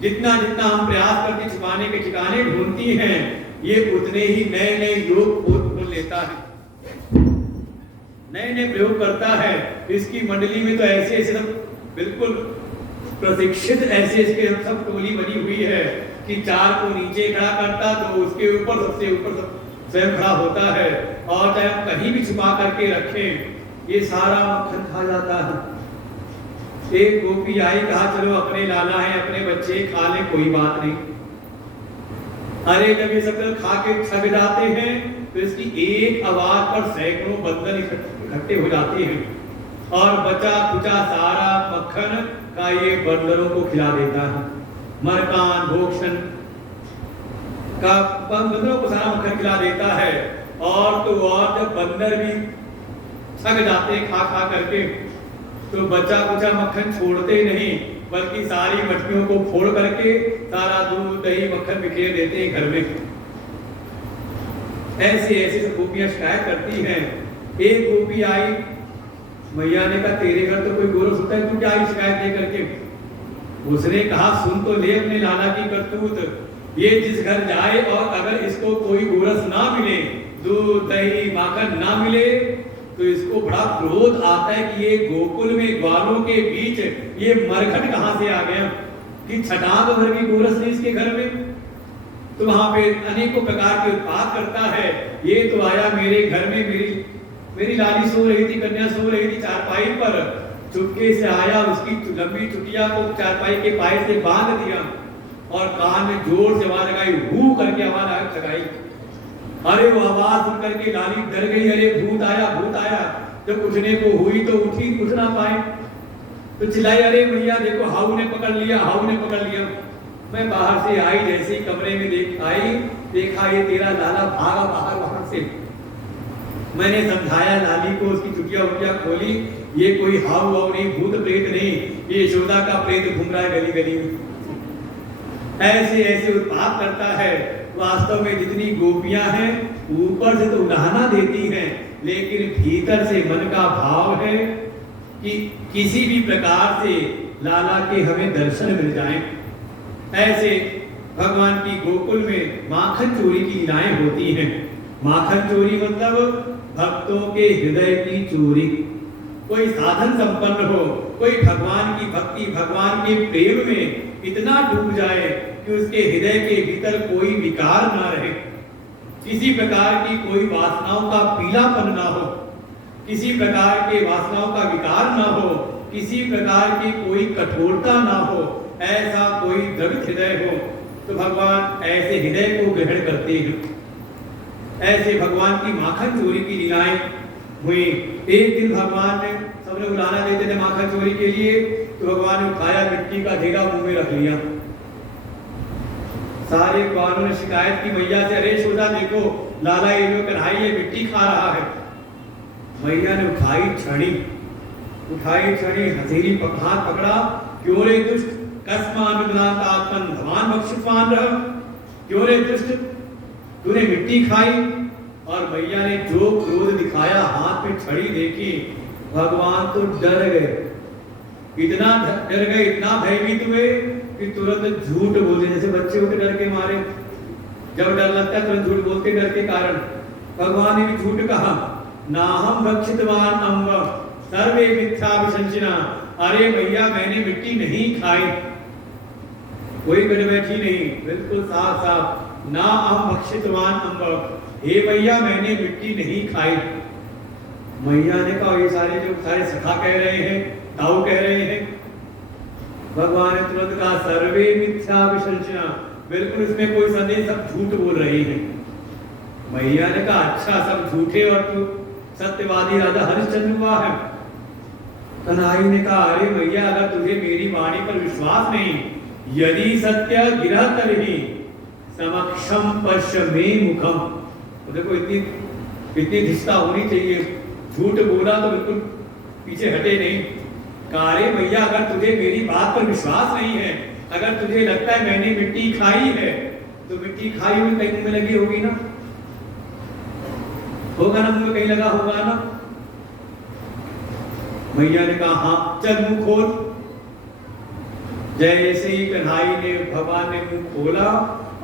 जितना जितना हम प्रयास करके छुपाने के ठिकाने ढूंढती हैं, ये उतने ही नए नए योग खोल लेता है, नए नए प्रयोग करता है। इसकी मंडली में तो ऐसे ऐसे सब बिल्कुल प्रशिक्षित ऐसे इसके सब टोली बनी हुई है कि चार को नीचे खड़ा करता तो उसके ऊपर सबसे ऊपर स्वयं खड़ा होता है, और चाहे हम कहीं भी छुपा करके रखें ये सारा मक्खन खा जाता है। एक गोपी आई, कहा चलो अपने लाला है, अपने बच्चे खा ले, कोई बात नहीं। अरे जब ये सब खा के थक जाते हैं तो इसकी एक आवाज पर सैकड़ों बंदर इकट्ठे हो जाते हैं, और बचा कुचा सारा मक्खन का ये बंदरों को खिला देता है। मरकान भोक्षण का बंदरों को सारा मक्खन खिला देता है। और तो और जब बंदर भी थक जाते खा खा करके तो बचा कुचा मक्खन छोड़ते नहीं, बल्कि सारी मटकियों को फोड़ करके सारा दूध दही मक्खन बिखेर देते हैं घर में। ऐसे ऐसे सब गोपियां शिकायत करती हैं। एक गोपी आई, मैया ने कहा तेरे घर तो कोई गोरस होता है, तू क्या आई शिकायत दे करके? उसने कहा सुन तो ले अपने लाला की करतूत, ये जिस घर जाए और अगर इसको कोई गोरस ना मिले, दूध दही माखन ना मिले, तो इसको बड़ा क्रोध आता है कि ये गोकुल में ग्वालों के बीच ये मरघट कहां से आ गया कि छटाक भर की गोरस नहीं इसके घर में। तो वहां पे अनेकों प्रकार के उत्पात करता है। ये तो आया मेरे घर में, मेरी लाली सो रही थी, कन्या सो रही थी चारपाई पर, चुपके से आया, उसकी लंबी चुटिया को चारपाई के पाए से बांध दिया और कान में जोर से आवाज लगाई, हू करके आवाज लगाई। अरे वो आवाज सुन करके लाली डर गई, अरे भूत आया भूत आया। जब उठने को हुई तो उठ ना पाए, तो चिल्लाई, अरे भैया देखो हाउ ने पकड़ लिया, हाउ ने पकड़ लिया। मैं बाहर से आई, जैसे ही कमरे में देखा ये तेरा लाला भागा बाहर वहां से। मैंने समझाया लाली को, उसकी चुटिया उटिया खोली, ये कोई हाउ वाउ नहीं, भूत प्रेत नहीं, ये यशोदा का प्रेत घूम रहा है गली गली में। ऐसे ऐसे उत्पात करता है। वास्तव में जितनी गोपियां हैं ऊपर से तो उड़ाना देती हैं, लेकिन भीतर से मन का भाव है कि किसी भी प्रकार से लाला के हमें दर्शन मिल जाएं। ऐसे भगवान की गोकुल में माखन चोरी की लीलाएं होती हैं। माखन चोरी मतलब भक्तों के हृदय की चोरी। कोई साधन संपन्न हो, कोई भगवान की भक्ति, भगवान के प्रेम में इतना डूब जाए कि उसके हृदय के भीतर कोई विकार ना रहे, किसी प्रकार की कोई वासनाओं का पीलापन ना हो, किसी प्रकार के वासनाओं का विकार ना हो, किसी प्रकार की कोई कठोरता ना हो, ऐसा कोई द्रवित हृदय हो, तो भगवान ऐसे हृदय को ग्रहण करते हैं। ऐसे भगवान की माखन चोरी की लीलाएं हुई। एक दिन भगवान ने, सबने उड़ाना देते थे माखन चोरी के लिए, तो भगवान ने उठाया, मिट्टी का ढेला मुंह में रख लिया। सारे ग्वालों ने शिकायत की मैया से, अरे यशोदा देखो लाला ये जो कन्हई ये मिट्टी खा रहा है। मैया ने उठाई छड़ी, हथेली हाथ पकड़ा, क्यों रे दुष्ट, कस्मानुदातात्मन धमान बक्षुष्मान रह, क्यों रे दुष्ट तूने मिट्टी खाई। और मैया ने जो क्रोध दिखाया, हाथ में छड़ी देखी, भगवान तो डर गए, इतना डर गए, इतना भयभीत हुए कि तुरंत झूठ बोले, जैसे बच्चे होते डर के मारे, जब डर लगता है तुरंत झूठ बोलते डर के कारण। भगवान ने भी झूठ कहा, नाहम भक्षितवान अम्ब सर्वे मिथ्या विसंचिना। अरे भैया मैंने मिट्टी नहीं खाई, कोई गड़ बैठी नहीं, बिल्कुल साफ साफ, ना अहम भक्षितवान अम्ब, हे भैया मैंने मिट्टी नहीं खाई। मैया ने कहा, ये सारे जो सारे सखा कह रहे हैं, ताऊ कह रहे हैं। भगवान ने तुरंत कहा, सर्वे मिथ्या विसंचिना, बिल्कुल इसमें कोई संदेह, सब झूठ बोल रही हैं। मैया ने कहा, अच्छा सब झूठे और तू सत्यवादी राजा हरिश्चंद्र हुआ है। कन्हई ने कहा, अरे भैया अगर तुझे मेरी वाणी पर विश्वास नहीं, यदि सत्य गिरह तरहि समक्षम पश्य मे मुखम। तो देखो इतनी धिष्ठा होनी चाहिए, झूठ बोला तो बिल्कुल पीछे हटे नहीं। कारे भैया अगर तुझे मेरी बात पर विश्वास नहीं है, अगर तुझे लगता है मैंने मिट्टी खाई है, तो मिट्टी खाई हुई कहीं मुंह में लगी होगी ना, होगा ना, मुंह में कहीं लगा होगा ना। मैया ने कहा, हाँ चल मुंह खोल। जैसे ही कन्हई ने, भगवान ने मुंह खोला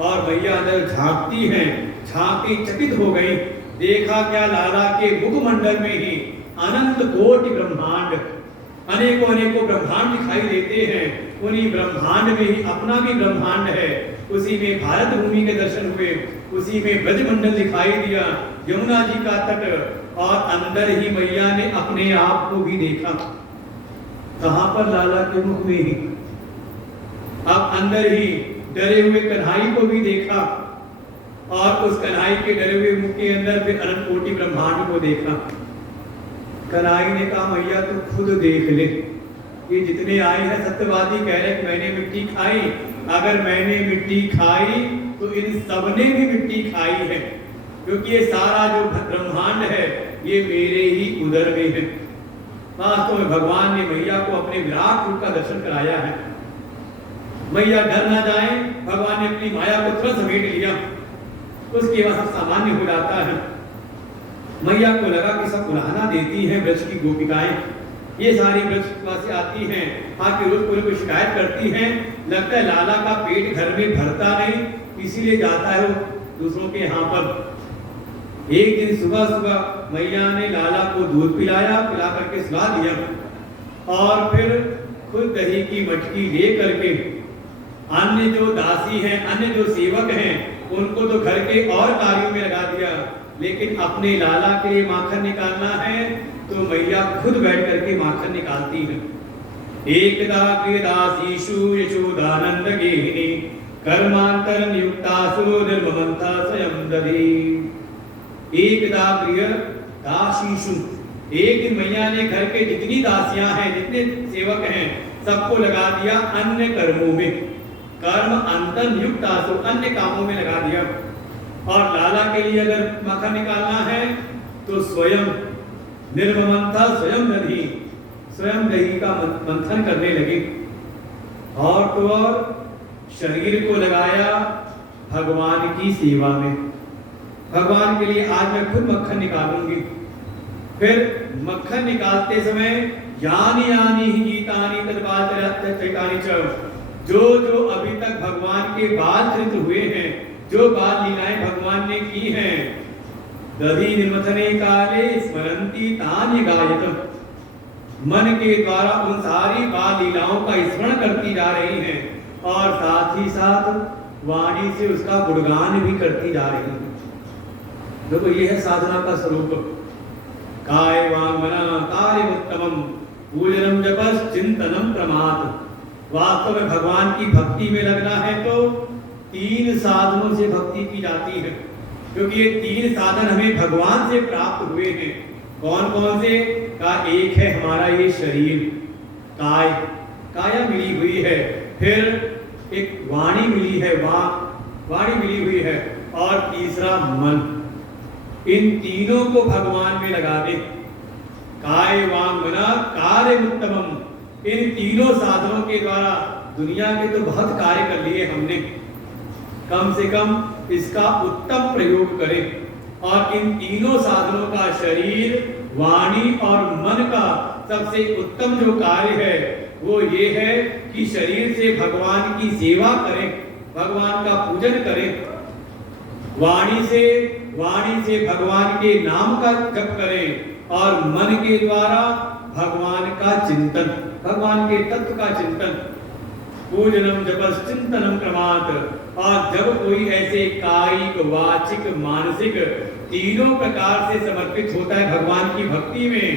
और मैया अंदर झांकती हैं, झांकती चकित हो गई। देखा क्या, लाला के मुखमंडल में ही अनंत कोटि ब्रह्मांड, अनेकों अनेकों ब्रह्मांड दिखाई देते हैं। उन्हीं ब्रह्मांड में ही अपना भी ब्रह्मांड है, उसी में भारत भूमि के दर्शन हुए, उसी में ब्रजमंडल दिखाई दिया, यमुना जी का तट, और अंदर ही मैया ने अपने आप को भी देखा। कहां पर, लाला के मुख में ही। अब अंदर ही डरे हुए कन्हई को भी देखा, और उस कन्हई के डरे हुए मुख के अंदर फिर अनंत कोटि ब्रह्मांड को देखा। कन्हई ने कहा, मैया तू खुद देख ले, ये जितने आए हैं सत्यवादी कह रहे कि मैंने मिट्टी खाई, अगर मैंने मिट्टी खाई तो इन सबने भी मिट्टी खाई है, क्योंकि ये सारा जो ब्रह्मांड है ये मेरे ही उदर में है। वास्तव में भगवान ने मैया को अपने विराट रूप का दर्शन कराया है। मैया डर ना जाए, भगवान ने अपनी माया को तुरंत समेट लिया, उसके बाद सब सामान्य हो जाता है। मैया को लगा कि सब उड़ाना देती हैं ब्रज की गोपिकाएं, ये सारी ब्रजवासी आती हैं, आके रोज कोई शिकायत करती हैं, लगता है लाला का पेट घर में भरता नहीं, इसीलिए जाता है वो दूसरों के यहाँ पर। एक दिन सुबह सुबह मैया ने लाला को दूध पिलाया, पिला करके सुला दिया, और फिर खुद दही की मटकी ले करके अन्य जो दासी हैं, अन्य जो सेवक हैं, उनको तो घर के और कार्यों में लगा दिया, लेकिन अपने लाला के लिए माखन निकालना है तो मैया खुद बैठ करके माखन निकालती है। एकदा प्रियदासीषु यशोदानंद गेहिनी कर्मांतर नियुक्तासु निर्ममंथा स्वयं दधी। एकदा प्रिय दासीषु, एक दिन मैया ने घर के जितनी दासियां हैं, जितने सेवक हैं, सबको लगा दिया अन्य कर्मों में, कर्म अंतन युक्त आसु, अन्य कामों में लगा दिया। और लाला के लिए अगर मक्खन निकालना है तो स्वयं निर्ममन था, स्वयं दही, स्वयं दही का मंथन करने लगे। और तो और शरीर को लगाया भगवान की सेवा में, भगवान के लिए आज मैं खुद मक्खन निकालूंगी। फिर मक्खन निकालते समय यानी यानी ही गीतानी तदबाचकानी च, जो जो अभी तक भगवान के बाल चरित्र हुए हैं, जो बाल लीलाएं भगवान ने की हैं, दधि निर्मथने काले स्मरंती तान्य गायतम, मन के द्वारा उन सारी बाल लीलाओं का स्मरण करती जा रही हैं और साथ ही साथ वाणी से उसका गुणगान भी करती जा रही हैं। देखो ये है साधना का स्वरूप। काय वांग मना कार्य उत्तमम पूजनम जपस चिंतनम प्रमाद। वास्तव में भगवान की भक्ति में लगना है तो 3 साधनों से भक्ति की जाती है, क्योंकि ये 3 साधन हमें भगवान से प्राप्त हुए हैं। कौन कौन से का? एक है हमारा ये शरीर, काय, काया मिली हुई है। फिर एक वाणी मिली है, वाणी मिली हुई है। और तीसरा मन। इन तीनों को भगवान में लगा दे। काय वांग मना कार्य उत्तमम, इन तीनों साधनों के द्वारा दुनिया के तो बहुत कार्य कर लिए हमने, कम से कम इसका उत्तम प्रयोग करें। और इन तीनों साधनों का शरीर, वाणी और मन का सबसे उत्तम जो कार्य है वो ये है कि शरीर से भगवान की सेवा करें, भगवान का पूजन करें। वाणी से भगवान के नाम का जप करें और मन के द्वारा भगवान का चिंतन, भगवान के तत्व का चिंतन। पूजनम जपस चिंतनम क्रमात्। और जब कोई ऐसे कायिक, वाचिक, मानसिक तीनों प्रकार से समर्पित होता है भगवान की भक्ति में,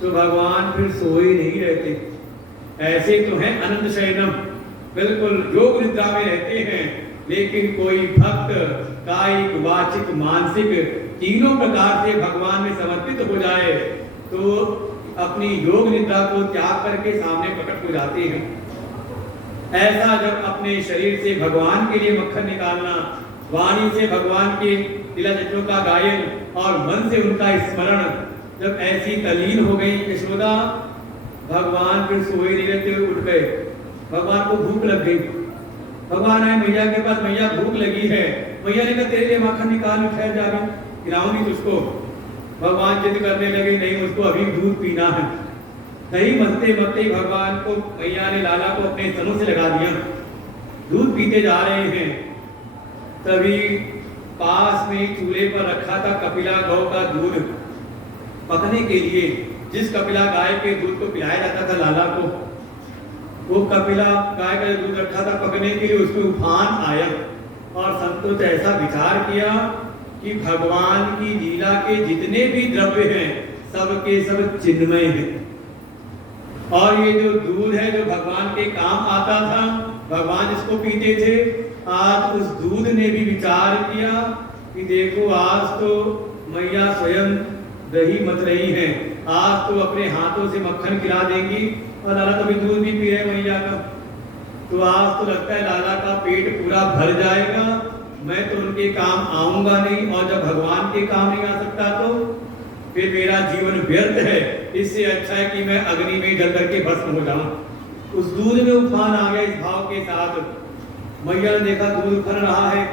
तो भगवान फिर सोए नहीं रहते। ऐसे तो हैं अनंत शयनम, बिल्कुल योग निद्रा में रहते हैं, लेकिन कोई भक्त कायिक, वाचिक, मानसिक तीनों प्रकार से भगवान में समर्पित हो जाए तो अपनी योग निद्रा को त्याग करके सामने प्रकट हो जाते हैं। ऐसा जब अपने शरीर से भगवान के लिए मक्खन निकालना, वाणी से भगवान के लीला चित्रों का गायन और मन से उनका स्मरण, जब ऐसी तल्लीन हो गई यशोदा, भगवान फिर सोए नहीं रहते हुए उठ गए। भगवान को भूख लग गई। भगवान आए मैया के पास, मैया भूख लगी है। मैया ने कहा तेरे लिए मक्खन निकाल, ठहर जा रहा खिलाऊंगी तुझको। भगवान जिद करने लगे, नहीं मुझको अभी दूध पीना है। नहीं मरते मरते भगवान को मैया ने, लाला को अपने स्तनों से लगा दिया। दूध पीते जा रहे हैं, तभी पास में चूल्हे पर रखा था कपिला गौ का दूध पकने के लिए। जिस कपिला गाय के दूध को पिलाया जाता था लाला को, वो कपिला गाय का दूध रखा था पकने के लिए, उसमें उफान आया। और संतों ने ऐसा विचार किया कि भगवान की लीला के जितने भी द्रव्य हैं सब के सब चिन्मय हैं। और ये जो दूध है जो भगवान के काम आता था, भगवान इसको पीते थे। आज उस दूध ने भी विचार किया कि देखो आज तो मैया स्वयं दही मत रही हैं, आज तो अपने हाथों से मक्खन खिला देंगी और लाला तो भी दूध भी पी रहे मैया का। तो आज तो लगता है लाला का पेट पूरा भर जाएगा, मैं तो उनके काम आऊंगा नहीं, और जब भगवान के काम नहीं आ सकता तो फिर मेरा जीवन व्यर्थ है। इससे अच्छा है कि मैं अग्नि में जल करके भस्म हो जाऊं। उस दूध में उफान आ गया इस भाव के साथ। मैया ने देखा दूध उफन रहा है,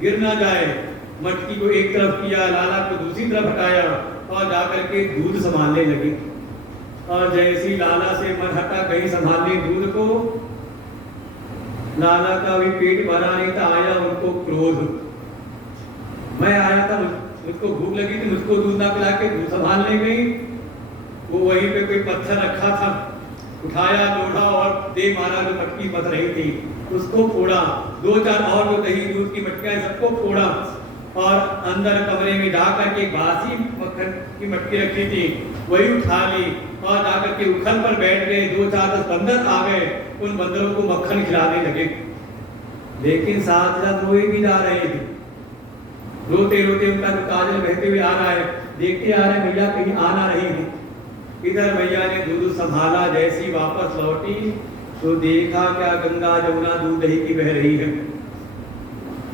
गिर ना जाए, मटकी को एक तरफ किया, लाला को दूसरी तरफ हटाया और जाकर के दूध संभालने लगी। और जैसी लाला से मन हटा कहीं संभालने दूध को, लाला का भी पेट भरा नहीं था, आया उनको क्रोध। मैं आया था, मुझको भूख लगी थी, मुझको दूध ना पिला के दूध संभालने गई। वो वहीं पे कोई पत्थर रखा था, उठाया, लोढ़ा और दे मारा, जो मटकी बच रही थी उसको फोड़ा। 2-4 और जो दही दूध की मटकियां सबको फोड़ा और अंदर कमरे में जाकर के बासी मक्खन की मटकी रखी थी वही उठा ली और जाकर के उखल पर बैठ गए। 2-4 बंदर आ गए, उन बंदरों को मक्खन खिलाने लगे, लेकिन साथ साथ रोए भी जा रहे थे। रोते रोते उनका जो काजल बहते हुए आ रहा है, देखते आ रहे मैया कहीं आ ना रही है। इधर मैया ने दूध संभाला, जैसी वापस लौटी तो देखा क्या गंगा जमुना दूध दही की बह रही है।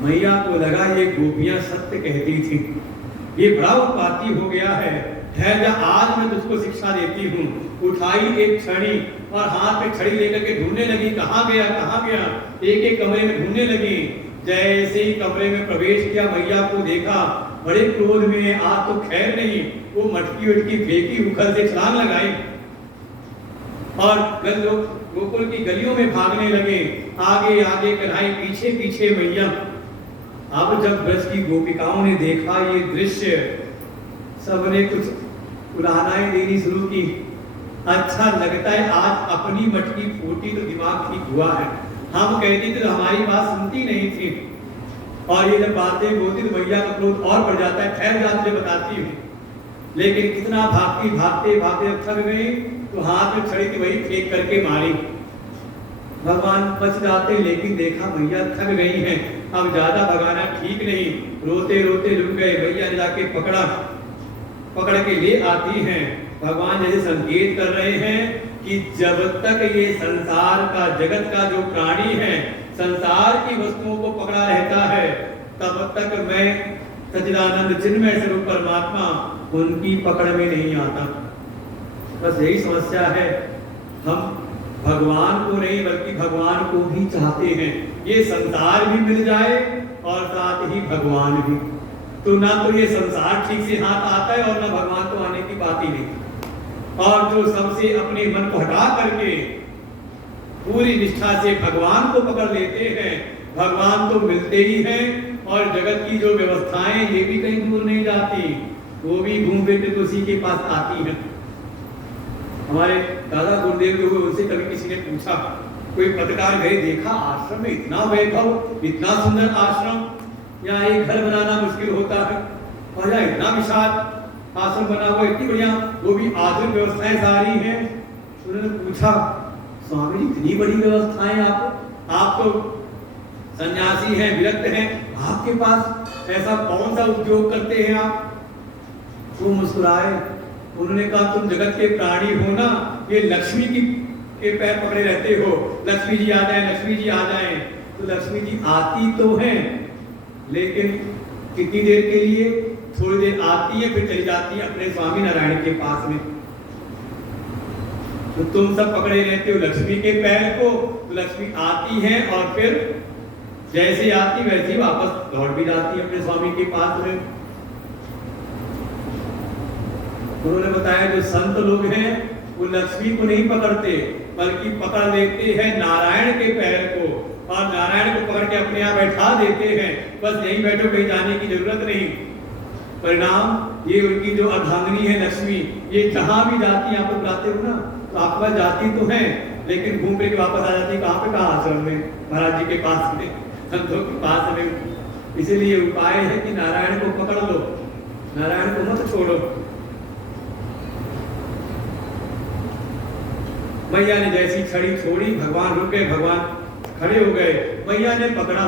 मैया को लगा ये गोपियां सत्य कहती थी, ये बड़ा उत्पाती हो गया है, ठहर जा आज मैं तुझको शिक्षा देती हूँ। उठाई एक छड़ी और हाथ में छड़ी लेकर के ढूंढने लगी, कहाँ गया कहाँ गया, एक एक कमरे में ढूंढने लगी। जैसे ही कमरे में प्रवेश किया मैया को देखा, बड़े क्रोध में, आज तो खैर नहीं, वो मटकी वटकी फेंकी, उखल से छलांग लगाई और गोकुल की गलियों में भागने लगे, आगे आगे कन्हई, पीछे पीछे मैया। अब जब ब्रज की गोपिकाओं ने देखा ये दृश्य, सबने कुछ उलाहनाएं देनी शुरू की। अच्छा लगता है, आज अपनी मटकी फूटी तो दिमाग ठीक हुआ है, हम कहती थी तो हमारी बात सुनती नहीं थी। और ये जब बातें बोलती तो मैया का क्रोध और बढ़ जाता है, ठहर जा तुझे बताती हूँ। लेकिन कितना भागती, भागते भागते अब थक गई तो हाथ में छड़ी थी वही फेंक करके मारी। भगवान बच जाते, लेकिन देखा मैया थक गई हैं, अब ज्यादा भगाना ठीक नहीं, रोते रोते रुक गए। मैया ने जाके पकड़ के ले आती हैं। भगवान जैसे संकेत कर रहे हैं कि जब तक ये संसार का, जगत का जो प्राणी है संसार की वस्तुओं को पकड़ा रहता है, तब तक मैं सच्चिदानंद चिन्मय स्वरूप परमात्मा उनकी पकड़ में नहीं आता। बस यही समस्या है, हम भगवान को नहीं बल्कि भगवान को भी चाहते हैं, ये संसार भी मिल जाए और साथ ही भगवान भी। तो ना तो ये संसार ठीक से हाथ आता है और ना भगवान को आने की बात ही नहीं। और जो सबसे अपने मन को हटा करके पूरी निष्ठा से भगवान को पकड़ लेते हैं, भगवान तो मिलते ही हैं और जगत की जो व्यवस्थाएं ये भी कहीं दूर नहीं जाती, वो भी घूम फिर के उसी के पास आती हैं। हमारे दादा गुरुदेव जो हुए उनसे कभी किसी ने पूछा, कोई पत्रकार गए, देखा आश्रम में इतना वैभव, इतना सुंदर आश्रम, यहाँ एक घर बनाना मुश्किल होता है और यहाँ इतना विशाल आश्रम बना हुआ, इतनी बढ़िया, वो भी आधुनिक व्यवस्थाएं सारी हैं। उन्होंने पूछा, स्वामी जी इतनी बड़ी व्यवस्थाएं आप तो सन्यासी हैं, विरक्त हैं, आपके पास ऐसा कौन सा उद्योग करते हैं आप? वो मुस्कुराए, उन्होंने कहा तुम जगत के प्राणी हो ना, ये लक्ष्मी के पैर पकड़े रहते हो, लक्ष्मी जी आ जाए, लक्ष्मी जी आ जाए। तो लक्ष्मी जी आती तो हैं, लेकिन कितनी देर के लिए, थोड़ी देर आती है फिर चली जाती है अपने स्वामी नारायण के पास में। तो तुम सब पकड़े रहते हो लक्ष्मी के पैर को, तो लक्ष्मी आती है और फिर जैसे आती वैसे ही वापस लौट भी जाती है अपने स्वामी के पास में। उन्होंने बताया जो संत लोग हैं वो लक्ष्मी को नहीं पकड़ते, बल्कि पकड़ लेते हैं नारायण के पैर को और नारायण को पकड़ के अपने आप बैठा देते हैं। बस यहीं बैठो, कहीं जाने की जरूरत नहीं। परिणाम ये उनकी जो अर्धांगिनी है लक्ष्मी, ये जहां भी जाती है, आप लोग जाते हो ना, तो आपके पास जाती तो है लेकिन घूम फिर के वापस आ जाती। कहाँ पे? कहाँ? आश्रम में, महाराज जी के पास में, संतों के पास में। इसीलिए उपाय है कि नारायण को पकड़ लो, नारायण को मत छोड़ो। मैया ने जैसी छड़ी छोड़ी, भगवान रुक गए, भगवान खड़े हो गए। मैया ने पकड़ा,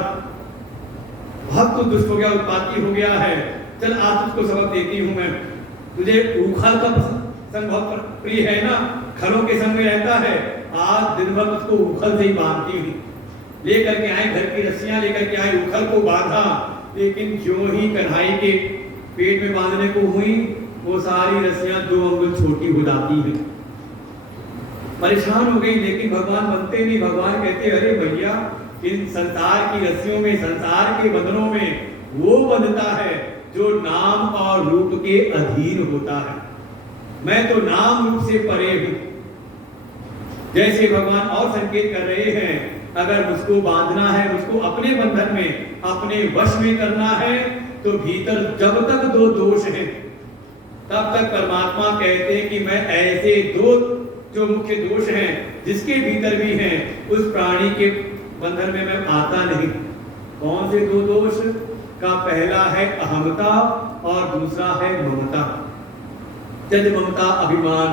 बहुत तो दुष्ट हो गया, उत्पाती हो गया है, चल आज तुझको सबक देती हूँ मैं। तुझे उखल का संग बहुत प्रिय है ना, खरों के संग में रहता है, आज दिन भर उसको उखल से ही बांधती हूँ। लेकर के आए, घर की रस्सियां लेकर के आए, उखल को बांधा, लेकिन जो ही कन्हई के पेट में बांधने को हुई, वो सारी रस्सियां 2 अंगुल छोटी हो जाती हैं। परेशान हो गई, लेकिन भगवान बनते नहीं। भगवान कहते अरे भैया, इन संसार की रस्सियों में, संसार के बंधनों में वो बंधता है जो नाम और रूप के अधीन होता है, मैं तो नाम रूप से परे हूं। जैसे भगवान और संकेत कर रहे हैं, अगर मुझको बांधना है, मुझको अपने बंधन में, अपने वश में करना है, तो भीतर जब तक 2 दोष हैं, तब तक परमात्मा कहते हैं कि मैं ऐसे 2 जो मुख्य दोष हैं, जिसके भीतर भी हैं, उस प्राणी के बंधन में मैं आता नहीं। कौन से 2 दोष का? पहला है अहमता और दूसरा है ममता। जज ममता अभिमान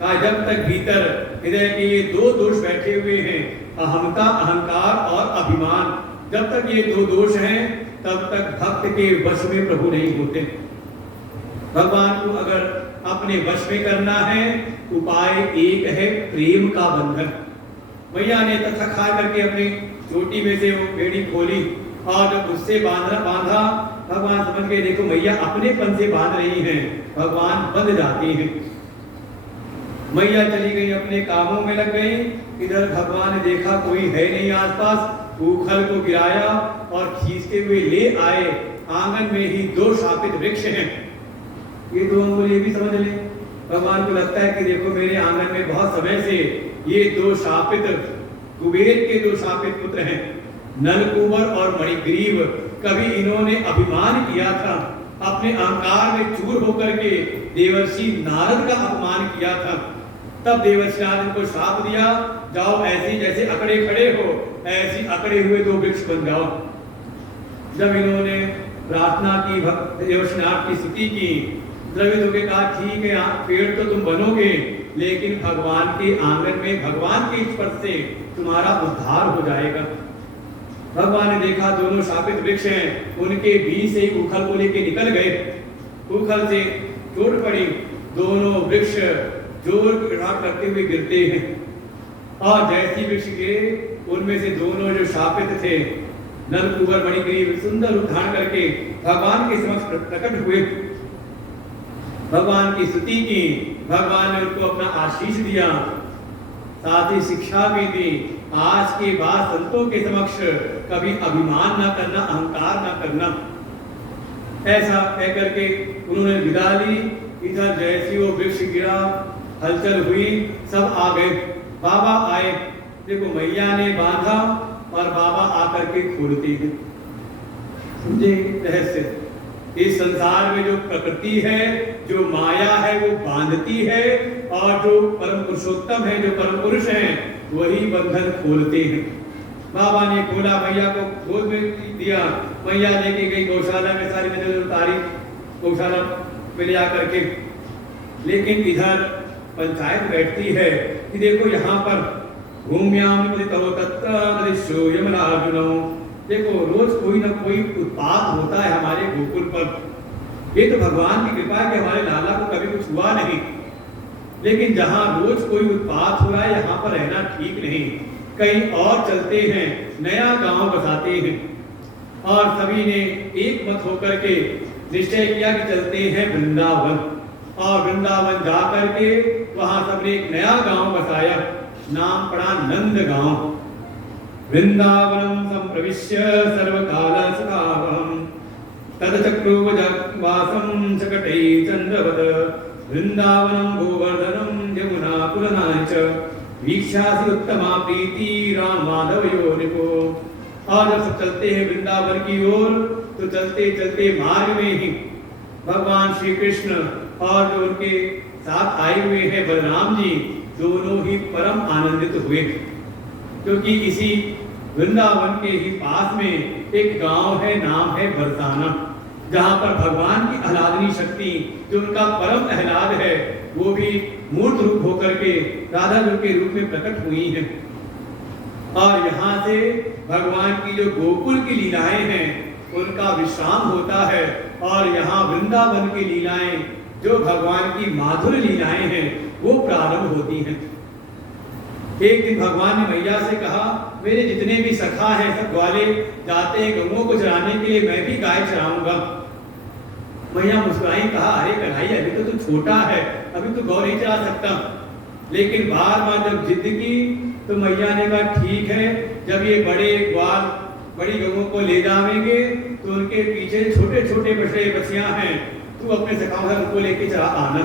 का जब तक भीतर हृदय के ये 2 दोष बैठे हुए हैं, अहमता, अहंकार और अभिमान, जब तक ये 2 दोष हैं, तब तक भक्त के वश में प्रभु नहीं होते। भगवान को अगर अपने वश में करना है, उपाय एक है, प्रेम का बंधन। मैया ने तथा खा करके अपनी चोटी में से वो बेड़ी खोली और जब उससे बांधा भगवान समझ गए, देखो मैया अपनेपन से बांध रही हैं, भगवान बंध जाते हैं। मैया चली गई, अपने कामों में लग गई। इधर भगवान ने देखा कोई है नहीं आसपास, ऊखल को गिराया और खींचते हुए ले आए। आंगन में ही 2 शापित वृक्ष हैं। ये 2 अंगुल ये भी समझ ले। भगवान को लगता है कि देखो मेरे आंगन में बहुत समय से ये 2 शापित, कुबेर के 2 शापित पुत्र हैं, नलकूबर और मणिग्रीव। कभी इन्होंने अभिमान किया था, अपने अहंकार में चूर होकर के देवर्षि नारद का अपमान किया था। तब देवर्षि नारद इनको श्राप दिया, जाओ ऐसे जैसे अकड़े खड़े हो, ऐसी अकड़े हुए 2 वृक्ष बन जाओ। जब इन्होंने प्रार्थना की, देवर्षि नारद की स्तुति की, द्रविड़ होकर कहा ठीक है पेड़ तो तुम बनोगे, लेकिन भगवान के आंगन में भगवान के स्पर्श से तुम्हारा उद्धार हो जाएगा। भगवान ने देखा दोनों शापित वृक्ष हैं, उनके बीच से ऊखल को लेके निकल गए। ऊखल से चोट पड़ी, दोनों वृक्ष जोर करते हुए गिरते हैं और जैसी वृक्ष गिरे उनमें से दोनों जो शापित थे, नलकूबर मणिग्रीव, सुंदर रूप धारण करके भगवान के समक्ष प्रकट हुए। भगवान की स्तुति की, भगवान ने उनको अपना आशीष दिया, साथ ही शिक्षा भी दी, आज के बाद संतों के समक्ष कभी अभिमान ना करना, अहंकार ना करना। ऐसा कह करके उन्होंने विदा ली। इधर जैसी वो वृक्ष गिरा, हलचल हुई, सब आ गए। बाबा आए, देखो मैया ने बांधा और बाबा आकर के खोलते हैं। समझे रहस्य? इस संसार में जो प्रकृति है, जो माया है, वो बांधती है और जो परम पुरुषोत्तम है, जो परम पुरुष है, वही बंधन खोलते हैं। बाबा ने खोला, मैया को गोद में दिया, मैया लेके गई गौशाला में, सारी नजर उतारी गौशाला में ले आकर के। लेकिन इधर पंचायत बैठती है कि देखो यहाँ पर भूम्याम पतितो तत्र दृश्यो यमलार्जुनो, देखो रोज कोई ना कोई उत्पात होता है हमारे गोकुल पर। ये तो भगवान की कृपा है कि हमारे लाला को कभी कुछ हुआ नहीं, लेकिन जहाँ रोज कोई उत्पात हो रहा है यहाँ पर रहना ठीक नहीं, कहीं और चलते हैं, नया गांव बसाते हैं। और सभी ने एक मत होकर के निश्चय किया कि चलते हैं वृंदावन, और वृंदावन जा करके वहां सबने एक नया गांव बसाया, नाम पड़ा नंद गांव। वृंदावनम संप्रविश्य सर्वकाल सुखावहम तदचक्रोवजवासम शकटे चंद्रवत वृंदावनम गोवर्धनम यमुना पुरनाय च वीक्षासि उत्तमा प्रीति राम माधवयो निपो। और जब सब चलते हैं वृंदावन की ओर, तो चलते चलते मार्ग में ही भगवान श्री कृष्ण और जो उनके साथ आए हुए हैं बलराम जी, दोनों ही परम आनंदित हुए, क्योंकि इसी वृंदावन के ही पास में एक गांव है, नाम है बरसाना, जहां पर भगवान की आह्लादनी शक्ति, जो उनका परम आह्लाद है, वो भी मूर्त रूप होकर के राधा जी के रूप में प्रकट हुई हैं। और यहाँ से भगवान की जो गोकुल की लीलाएं हैं उनका विश्राम होता है, और यहाँ वृंदावन की लीलाएं, जो भगवान की माधुर लीलाएं हैं, वो प्रारंभ होती हैं। एक दिन भगवान ने मैया से कहा, मेरे जितने भी सखा हैं सब ग्वाले जाते हैं गौओं को चराने के लिए, मैं भी गाय चराऊंगा। मैया मुस्कुराई, कहा अरे कन्हई अभी तो तू छोटा है, अभी तो गौ नहीं चरा सकता। लेकिन बार बार जब जिद की तो मैया ने कहा ठीक है, जब ये बड़े ग्वाल बड़ी गौओं को ले जाएंगे तो उनके पीछे छोटे छोटे बछड़े बछियां हैं, तू अपने सखाओं से उनको लेके चला आना।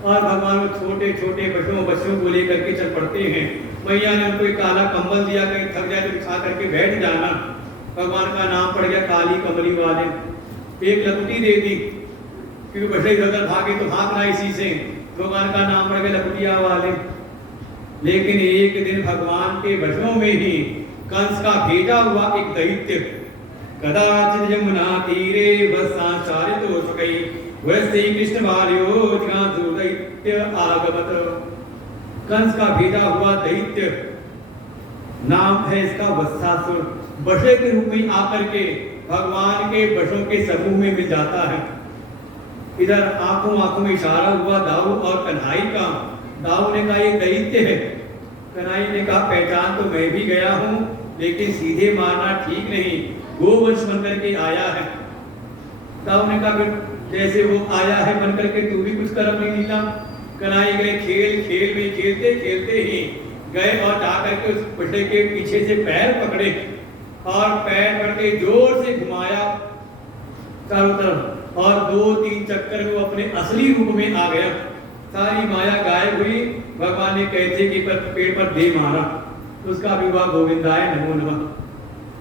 और भगवान वो छोटे छोटे बच्चों को लेकर के चल पड़ते हैं। मैया ने उनको एक काला कंबल दिया, कहीं थक जाए तो बिछा करके बैठ जाना। भगवान का नाम पड़ गया काली कमली वाले। एक लकुटी दे दी, क्योंकि बछड़े इधर भागे तो भागना इसी से, भगवान का नाम पड़ गया लकुटिया वाले। लेकिन एक दिन भगवान के बछड़ों में ही कंस का भेजा हुआ एक दैत्य, कदाचित यमुना तीरे बसा चारितो सुखई वैसे ही कृष्ण बाल्यो जिज्ञासु दैत्य आगमत। कंस का भेजा हुआ दैत्य, नाम है इसका वत्सासुर, बछड़े के रूप में आकर के भगवान के बछड़ों के समूह में मिल जाता है। इधर आंखों आंखों में इशारा हुआ दाऊ और कन्हई का। दाऊ ने कहा ये दैत्य है। कन्हई ने कहा पहचान तो मैं भी गया हूँ, लेकिन सीधे मारना ठीक नहीं, गोवंश बनकर के आया है। दाऊ ने कहा फिर जैसे वो आया है बनकर के तू भी कुछ कर्म नहीं लीला। कन्हई गए, खेल खेल में खेलते खेलते ही गए और जाकर के उस बुड्ढे के पीछे से पैर पकड़े और पैर पकड़ के जोर से घुमाया चारों तरफ, और 2-3 चक्कर में वो अपने असली रूप में आ गया। सारी माया गायब हुई। भगवान ने कैसे के पेड़ पर दे मारा। उसका भी हुआ गोविंदाय नमो नमः।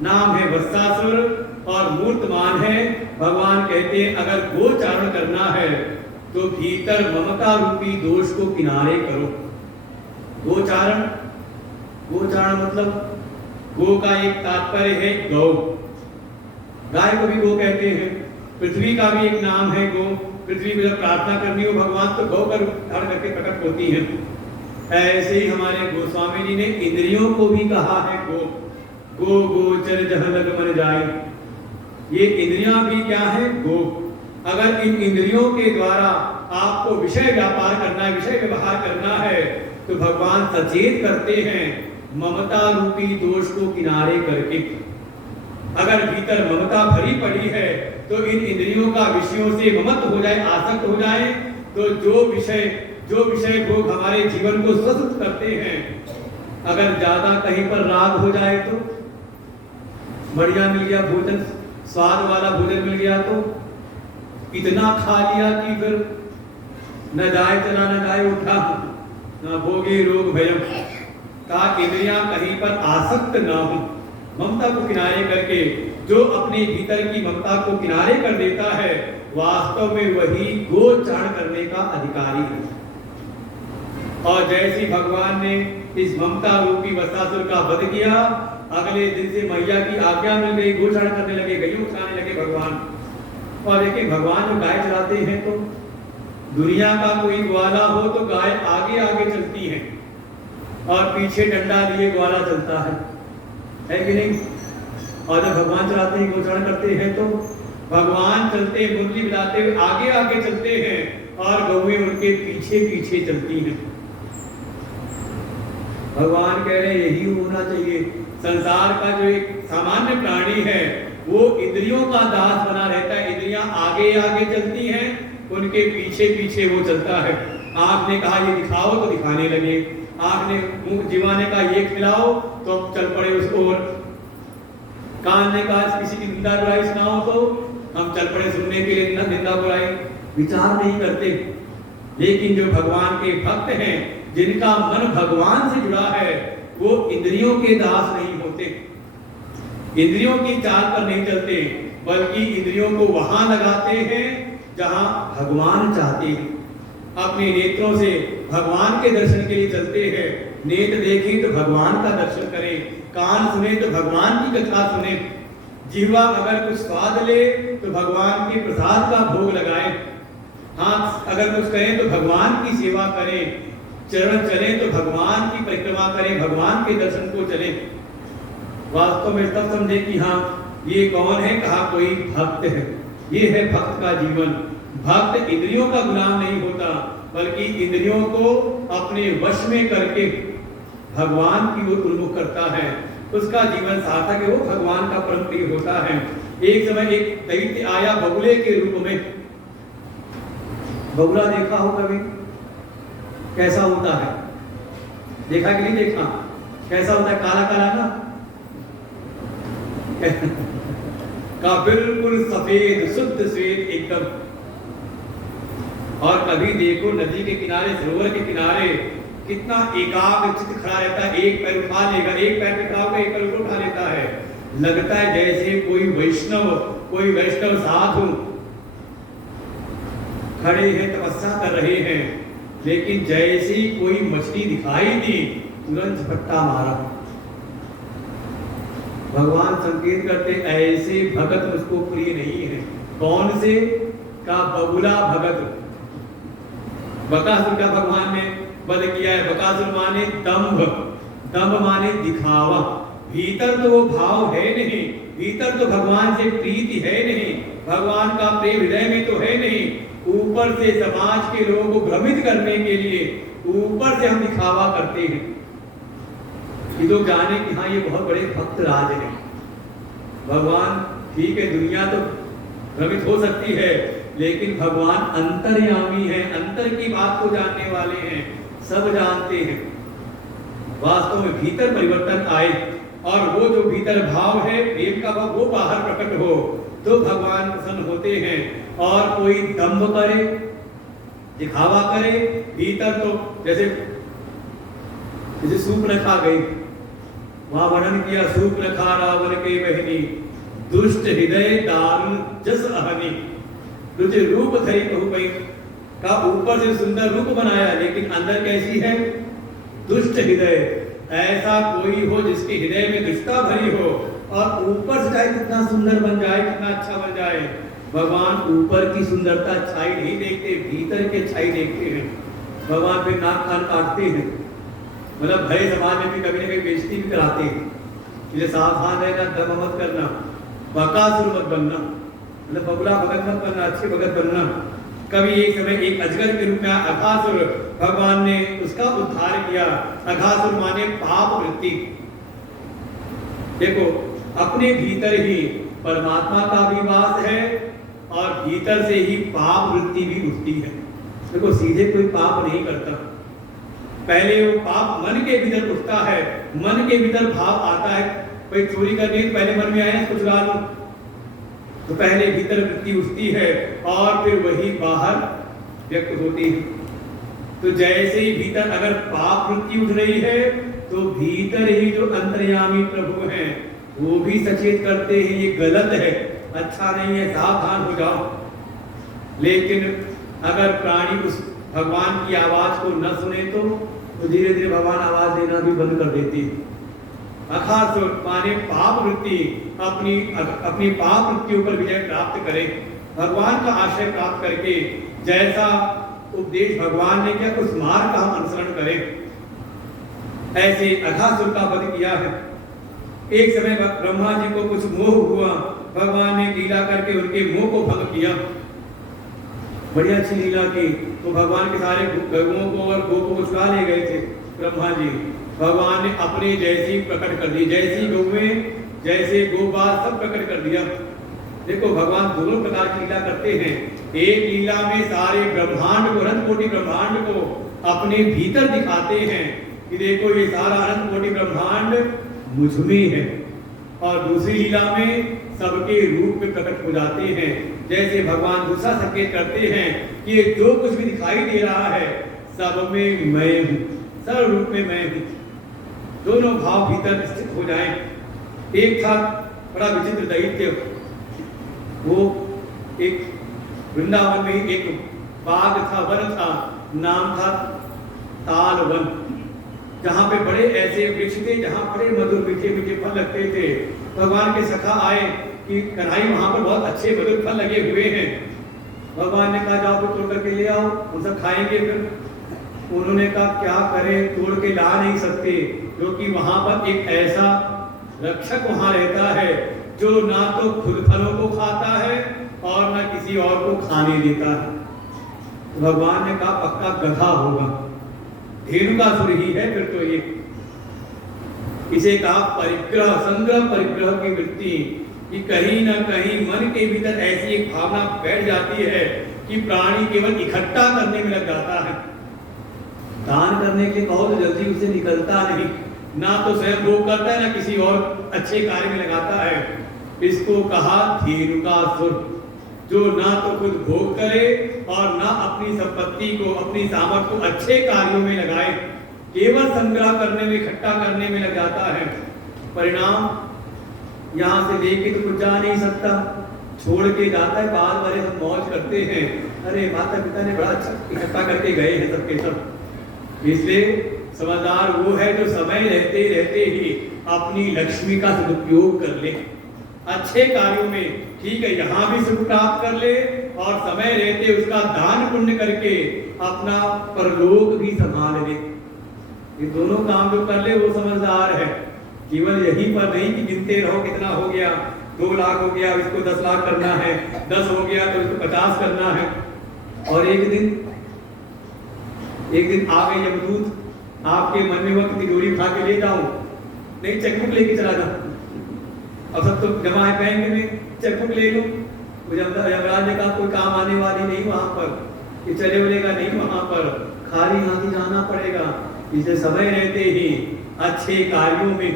नाम है वत्सासुर और मूर्तमान है। भगवान कहते हैं अगर गोचारण करना है तो भीतर ममता रूपी दोष को किनारे करो। गोचारण, गोचारण मतलब गो का एक तात्पर्य है गौ, गाय को भी गो कहते हैं। पृथ्वी का भी एक नाम है गो। पृथ्वी को जब प्रार्थना करनी हो भगवान तो गौ का रूप धारण करके प्रकट होती है। ऐसे ही हमारे गोस्वामी जी ने इंद्रियों को भी कहा है गो। गो गोचर जहाँ लग मन जाए। ये इंद्रियां भी क्या है? गो। अगर इन इंद्रियों के द्वारा आपको विषय व्यापार करना है, विषय व्यवहार करना है, तो भगवान सचेत करते हैं ममता रूपी दोष को किनारे करके। अगर भीतर ममता भरी पड़ी है तो इन इंद्रियों का विषयों से ममत हो जाए, आसक्त हो जाए, तो जो विषय भोग हमारे जीवन को स्वस्थ करते हैं, अगर ज्यादा कहीं पर राग हो जाए तो बढ़िया मिल गया भोजन, स्वाद वाला भोजन मिल गया तो इतना खा लिया कि फिर न जाए चला न जाए उठा, न भोगे रोग भयम, का इंद्रियां कहीं पर आसक्त न हो। ममता को किनारे करके जो अपने भीतर की ममता को किनारे कर देता है, वास्तव में वही गोचारण करने का अधिकारी है। और जैसे भगवान ने इस ममता रूपी वत्सासुर का वध किया, अगले दिन से मैया की आज्ञा मिल गई, गोचारण करने लगे, गईयों उठाने लगे भगवान। और देखिए भगवान जो गाय चलाते हैं तो दुनिया का कोई ग्वाला हो तो गाय आगे आगे चलती है और पीछे डंडा लिए ग्वाला चलता है कि नहीं? और जब भगवान चलाते हैं, गोचारण करते हैं, तो भगवान चलते हैं, मुरली बजाते हुए आगे आगे चलते हैं और गौएं उनके पीछे पीछे चलती हैं। भगवान कह रहे हैं यही होना चाहिए। संसार का जो एक सामान्य प्राणी है वो इंद्रियों का दास बना रहता है। इंद्रियां आगे आगे चलती हैं, उनके पीछे पीछे वो चलता है। आंख ने कहा ये दिखाओ तो दिखाने लगे, आंख ने मुंह जीवा ने कहा ये खिलाओ तो चल पड़े उस ओर, कान ने कहा किसी की निंदा बुराई सुनाओ तो हम चल पड़े सुनने के लिए निंदा बुराई। विचार नहीं करते। लेकिन जो भगवान के भक्त हैं, जिनका मन भगवान से जुड़ा है, वो इंद्रियों के दास नहीं होते, इंद्रियों की चाल पर नहीं चलते, बल्कि इंद्रियों को वहां लगाते हैं जहां भगवान चाहते हैं। अपने नेत्रों से भगवान के दर्शन के लिए चलते हैं। नेत्र देखें तो भगवान का दर्शन करें, कान सुने तो भगवान की कथा सुने, जिह्वा अगर कुछ स्वाद ले तो भगवान के प्रसाद का भोग लगाएं, हाथ अगर कुछ करें तो भगवान की सेवा करें, चरण चले तो भगवान की परिक्रमा करें, भगवान के दर्शन को चले। वास्तव में तब समझे कि हाँ ये कौन है? कहा कोई भक्त है। ये है भक्त का जीवन। भक्त इंद्रियों का गुलाम नहीं होता, बल्कि इंद्रियों को अपने वश में करके भगवान की ओर उन्मुख करता है। उसका जीवन सार्थक है, वो भगवान का परम प्रिय होता है। एक समय एक दैत्य आया बगुले के रूप में। बगुला देखा हो कभी? कैसा होता है? देखा कि नहीं देखा? कैसा होता है? काला काला ना का बिल्कुल सफेद शुद्ध श्वेत एकदम। और कभी देखो नदी के किनारे, सरोवर के किनारे कितना एकाग्रचित्त खड़ा रहता है, एक पैर उठा लेगा, एक पैर पे खड़ा होगा, एक पैर ऊपर उठा लेता है। लगता है जैसे कोई वैष्णव साधु खड़े हैं, तपस्या कर रहे हैं। लेकिन जैसे ही कोई मछली दिखाई दी, तुरंत झपट्टा मारा। भगवान संकेत करते ऐसे भगत मुझको प्रिय नहीं है। कौन से? का बगुला भगत। बकासुर का भगवान ने वध किया है। बकासुर माने दंभ, दंभ माने दिखावा। भीतर तो वो भाव है नहीं, भीतर तो भगवान से प्रीति है नहीं, भगवान का प्रेम हृदय में तो है नहीं। ऊपर से समाज के लोगों को भ्रमित करने के लिए ऊपर से हम दिखावा करते हैं कि लोग जाने कि हाँ ये बहुत बड़े भक्त राज हैं। भगवान ठीक है, दुनिया तो भ्रमित हो सकती है, लेकिन भगवान अंतर्यामी है, अंतर की बात को जानने वाले हैं, सब जानते हैं। वास्तव में भीतर परिवर्तन आए और वो जो भीतर भाव है प्रेम का भाव वो बाहर प्रकट हो तो भगवान प्रसन्न होते हैं। और कोई दंभ करे, दिखावा करे, भीतर तो जैसे सूर्पनखा गई, वहां वर्णन किया, सूर्पनखा रावण के बहनी, दुष्ट हृदय दारुण जस अहनी, तुझे रूप धरी कहु पई का ऊपर से सुंदर रूप बनाया, लेकिन अंदर कैसी है? दुष्ट हृदय। ऐसा कोई हो जिसके हृदय में दुष्टता भरी हो और ऊपर से चाहे कितना सुंदर बन जाए, कितना अच्छा बन जाए, भगवान ऊपर की सुंदरता अच्छाई नहीं देखते, भीतर की अच्छाई देखते हैं। भगवान पे नाक कान काटते हैं, मतलब भले समाज में भी कभी ना कभी बेइज्जती भी कराते हैं, इसलिए सावधान रहना, दम मत करना, बकासुर मत बनना, मतलब बगुला भगत मत बनना, अच्छे भगत बनना। कभी एक समय एक अजगर के रूप में अघासुर, भगवान ने उसका उद्धार किया। अघासुर माने पाप वृत्ति। देखो अपने भीतर ही परमात्मा का भी वास है और भीतर से ही पाप वृत्ति भी उठती है। देखो सीधे कोई पाप नहीं करता, पहले वो पाप मन के भीतर उठता है, मन के भीतर भाव आता है, कोई चोरी करनी है पहले मन में आया कुछ चुरा लूं, तो पहले भीतर वृत्ति उठती है और फिर वही बाहर व्यक्त होती है। तो जैसे ही भीतर अगर पाप वृत्ति उठ रही है तो भीतर ही जो अंतर्यामी प्रभु हैं वो भी सचेत करते हैं ये गलत है, अच्छा नहीं है, सावधान हो जाओ। लेकिन अगर प्राणी उस भगवान की आवाज को न सुने तो धीरे धीरे भगवान आवाज देना भी बंद कर देती है। अखासुर माने पाप वृत्ति, अपनी पाप वृत्ति ऊपर विजय प्राप्त करे, भगवान का आश्रय प्राप्त करके जैसा उपदेश भगवान ने किया उस मार्ग का हम अनुसरण करें। ऐसे अघासुर का वध किया है। एक समय ब्रह्मा जी को कुछ मोह हुआ, भगवान ने लीला करके उनके मोह को भंग किया, बड़ी अच्छी लीला की। तो भगवान के सारे गौओं को और गो को चुरा ले गए थे ब्रह्मा जी, भगवान ने अपने जैसी प्रकट कर दी, जैसी गौएं जैसे गोबाल सब प्रकट कर दिया। देखो भगवान दोनों प्रकार की लीला करते हैं। एक लीला में सारे ब्रह्मांड को, अनंत कोटि ब्रह्मांड को अपने भीतर दिखाते हैं कि देखो ये सारा अनंत कोटि ब्रह्मांड मुझ में है, और दूसरी लीला में सबके रूप में प्रकट हो जाते हैं। जैसे भगवान दूसरा संकेत करते हैं कि ये जो कुछ भी दिखाई दे रहा है सब में मैं हूँ, सर्व रूप में मैं हूँ। दोनों भाव भीतर स्थित हो जाएं। एक था बड़ा विचित्र दैत्य, वो एक वृंदावन में एक बाग था, वन था, नाम था ताल वन, जहाँ पे बड़े ऐसे वृक्ष थे जहाँ बड़े मधुर मीठे मीठे फल लगते थे। भगवान के सखा आए कि कन्हई वहाँ पर बहुत अच्छे मधुर फल लगे हुए हैं। भगवान ने कहा जाओ तोड़ करके ले आओ, उन सब खाएंगे। फिर उन्होंने कहा क्या करें, तोड़ के ला नहीं सकते, क्योंकि वहाँ पर एक ऐसा रक्षक वहाँ रहता है जो ना तो खुद फलों को खाता है और ना किसी और को खाने देता है। तो भगवान ने कहा पक्का गधा होगा, धेनुकासुर ही है फिर तो ये। इसे कहा परिग्रह, संग्रह परिग्रह की वृत्ति, कि कहीं ना कहीं मन के भीतर ऐसी एक भावना बैठ जाती है कि प्राणी केवल इकट्ठा करने में लग जाता है। दान करने के लिए कहो तो जल्दी उसे निकलता नहीं, ना तो स्वयं भोग करता है ना किसी और अच्छे कार्य में लगाता है। इसको कहा धेनुकासुर, जो ना तो खुद भोग करे और ना अपनी संपत्ति को, अपनी सामर्थ्य को अच्छे कार्यों में लगाए, केवल संग्रह करने में, इकट्ठा करने में लग जाता है। परिणाम यहाँ से लेके तो कुछ जा नहीं सकता, छोड़ के जाता है। बाल वाले सब मौज करते हैं, अरे माता पिता ने बड़ा अच्छा इकट्ठा करके गए हैं सबके सब। इसलिए समझदार वो है जो समय रहते रहते ही अपनी लक्ष्मी का सदुपयोग कर ले, अच्छे कार्यों में, ठीक है, यहाँ भी सुख प्राप्त कर ले और समय रहते उसका दान पुण्य करके अपना परलोक भी संभाल ले। ये दोनों काम जो कर ले वो समझदार है। केवल यहीं पर नहीं कि गिनते रहो कितना हो गया, 2 लाख हो गया, इसको 10 लाख करना है, 10 हो गया तो इसको 50 करना है, और एक दिन आ गए यमदूत, आपके मन में वक्त तिजोरी उठा के ले जाऊं, नहीं चेकबुक लेके चला जाऊं, अब सब तो जमा है बैंक में, चेकबुक ले लो। यमराज ने कहा कोई काम आने वाली नहीं वहां पर, कि चले बोलेगा नहीं, वहां पर खाली हाथ ही जाना पड़ेगा। इसे समय रहते ही अच्छे कार्यों में,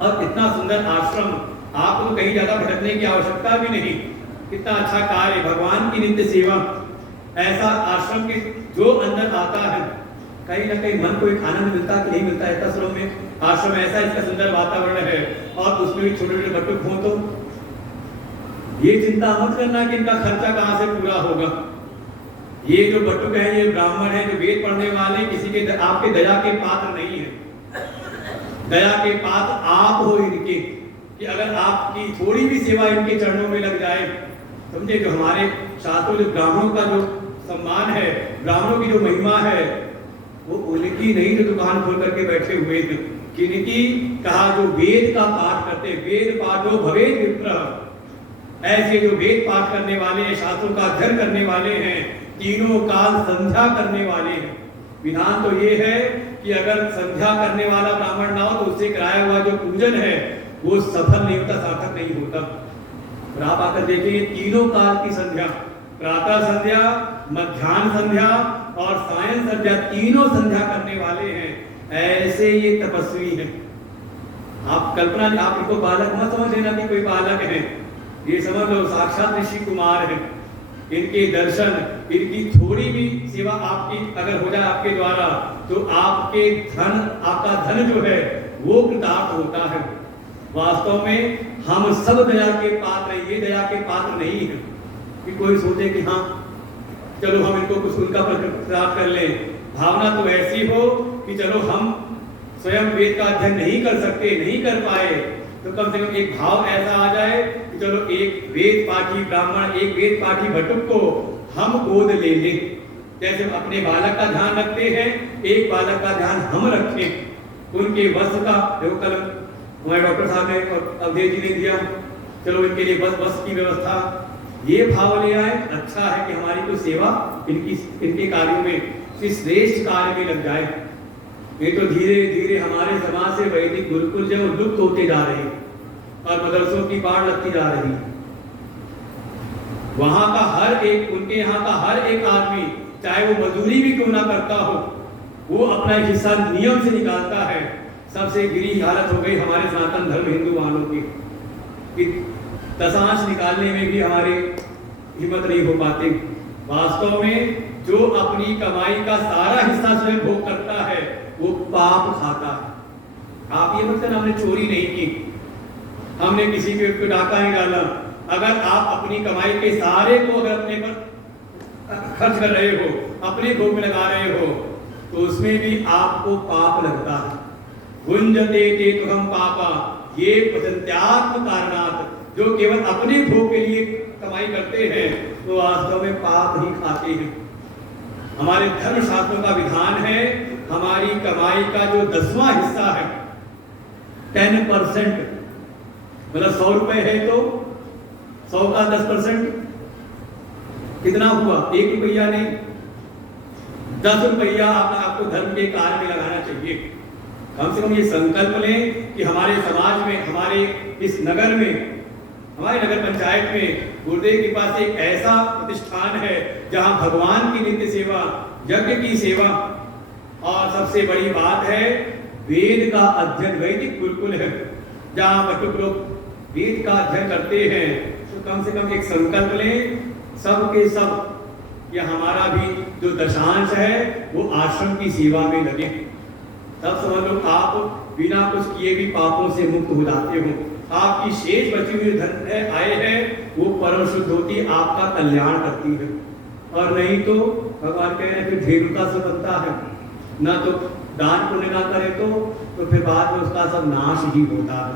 और इतना सुंदर आश्रम, आपको कहीं ज्यादा भटकने की आवश्यकता भी नहीं, कितना अच्छा कार्य, भगवान की नित्य सेवा, ऐसा आश्रम के जो अंदर आता है कहीं ना कहीं मन को एक आनंद मिलता कि नहीं मिलता है। तस्वीरों में आश्रम ऐसा, इसका सुंदर वातावरण है, और उसमें भी छोटे छोटे बट्टुक हो, तो ये चिंता मत करना कि इनका खर्चा कहाँ से पूरा होगा। ये जो बट्टुक है, ये ब्राह्मण है जो वेद पढ़ने वाले, किसी के आपके दया के पात्र नहीं है। दया के पात्र आप हो इनके, कि अगर आपकी थोड़ी भी सेवा इनके चरणों में लग जाए, समझे, जो हमारे शास्त्रों जो ब्राह्मणों का जो सम्मान है, ब्राह्मणों की जो महिमा है, वो उनकी नहीं जो दुकान खोल करके बैठे हुए थे, किनकी कहा जो वेद का पाठ करते, वेद पाठो भवेद विप्रः, ऐसे जो वेद पाठ करने वाले हैं, शास्त्रों का अध्ययन करने वाले हैं, तीनों काल संध्या करने वाले हैं। विधान तो ये है कि अगर संध्या करने वाला ब्राह्मण ना हो तो उससे कराया हुआ जो पूजन है वो सफल नहीं होता, सार्थक नहीं होता। और आप आकर देखिए तीनों काल की संध्या, प्रातः संध्या, मध्याह्न संध्या और सायं संध्या, तीनों संध्या करने वाले हैं, ऐसे ये तपस्वी हैं। आप कल्पना, आप इनको बालक मत समझ लेना कि कोई बालक है, ये समझ लो साक्षात ऋषि कुमार है। इनके दर्शन, इनकी थोड़ी भी सेवा आपकी अगर हो जाए आपके द्वारा, तो आपके धन, आपका धन जो है वो कृतार्थ होता है। वास्तव में हम सब दया के पात्र, ये दया के पात्र नहीं है कि कोई सोचे कि हाँ चलो हम इनको कुछ उनका प्राप्त कर लें। भावना तो ऐसी हो कि चलो हम स्वयं वेद का अध्ययन नहीं कर सकते, नहीं कर पाए, तो कम से कम एक भाव ऐसा आ जाए कि चलो एक वेद पाठी ब्राह्मण, एक वेद पाठी भटुक को हम गोद ले लें। जैसे हम अपने बालक का ध्यान रखते हैं, एक बालक का ध्यान हम रखें, उनके वस्त्र का, देखो कल हमारे डॉक्टर साहब ने और अवधेश जी ने दिया, चलो इनके लिए वस्त्र की व्यवस्था, ये भाव ले आए। अच्छा है कि हमारी कोई सेवा इनके कार्यों में, इस श्रेष्ठ कार्य में लग जाए। ये तो धीरे धीरे हमारे समाज से वैदिक गुरुकुल जो लुप्त होते जा रहे हैं और मदरसों की बाढ़ लगती जा रही है। वहां का हर एक, उनके यहाँ का हर एक आदमी, चाहे वो मजदूरी भी क्यों ना करता हो, वो अपना हिस्सा नियम से निकालता है। सबसे गिरी हालत हो गई हमारे सनातन धर्म हिंदू वालों की, दशांश निकालने में भी हमारे हिम्मत नहीं हो पाते। वास्तव में जो अपनी कमाई का सारा हिस्सा स्वयं भोग करता है वो पाप खाता है। आप ये मतलब हमने चोरी नहीं की, हमने किसी के डाका नहीं डाला। अगर आप अपनी कमाई के सारे को अगर अपने पर खर्च कर रहे हो, अपने भोग में लगा रहे हो, तो उसमें भी आपको पाप लगता है। भुंजते ते तुहम पापा ये पतंत्यात्म कारणात्, जो केवल अपने भोग के लिए कमाई करते हैं तो वास्तव में पाप ही खाते हैं। हमारे धर्म शास्त्रों का विधान है, हमारी कमाई का जो 10वां हिस्सा है 10%, मतलब 100 रुपए है तो 100 का 10% कितना हुआ? 1 रुपया नहीं, 10 रुपया आपको धर्म के कार्य में लगाना चाहिए। कम से कम ये संकल्प लें कि हमारे समाज में, हमारे इस नगर में, हमारे नगर पंचायत में गुरुदेव के पास एक ऐसा प्रतिष्ठान है जहां भगवान की नित्य सेवा, यज्ञ की सेवा, और सबसे बड़ी बात है वेद का अध्ययन, वैदिक गुरुकुल है जहां बच्चे लोग वेद का अध्ययन करते हैं। तो कम से कम एक संकल्प लें सब के सब, या हमारा भी जो दशांश है वो आश्रम की सेवा में लगे। तब समझ लो आप बिना कुछ किए भी पापों से मुक्त हो जाते हो। आपकी शेष बची हुई धन है, आय है, वो परम शुद्ध होती, आपका कल्याण करती है। और नहीं तो भगवान कह रहे हैं फिर धेनुका से बनता है, ना तो दान पुण्य ना करे तो फिर बाद में उसका सब नाश ही होता है।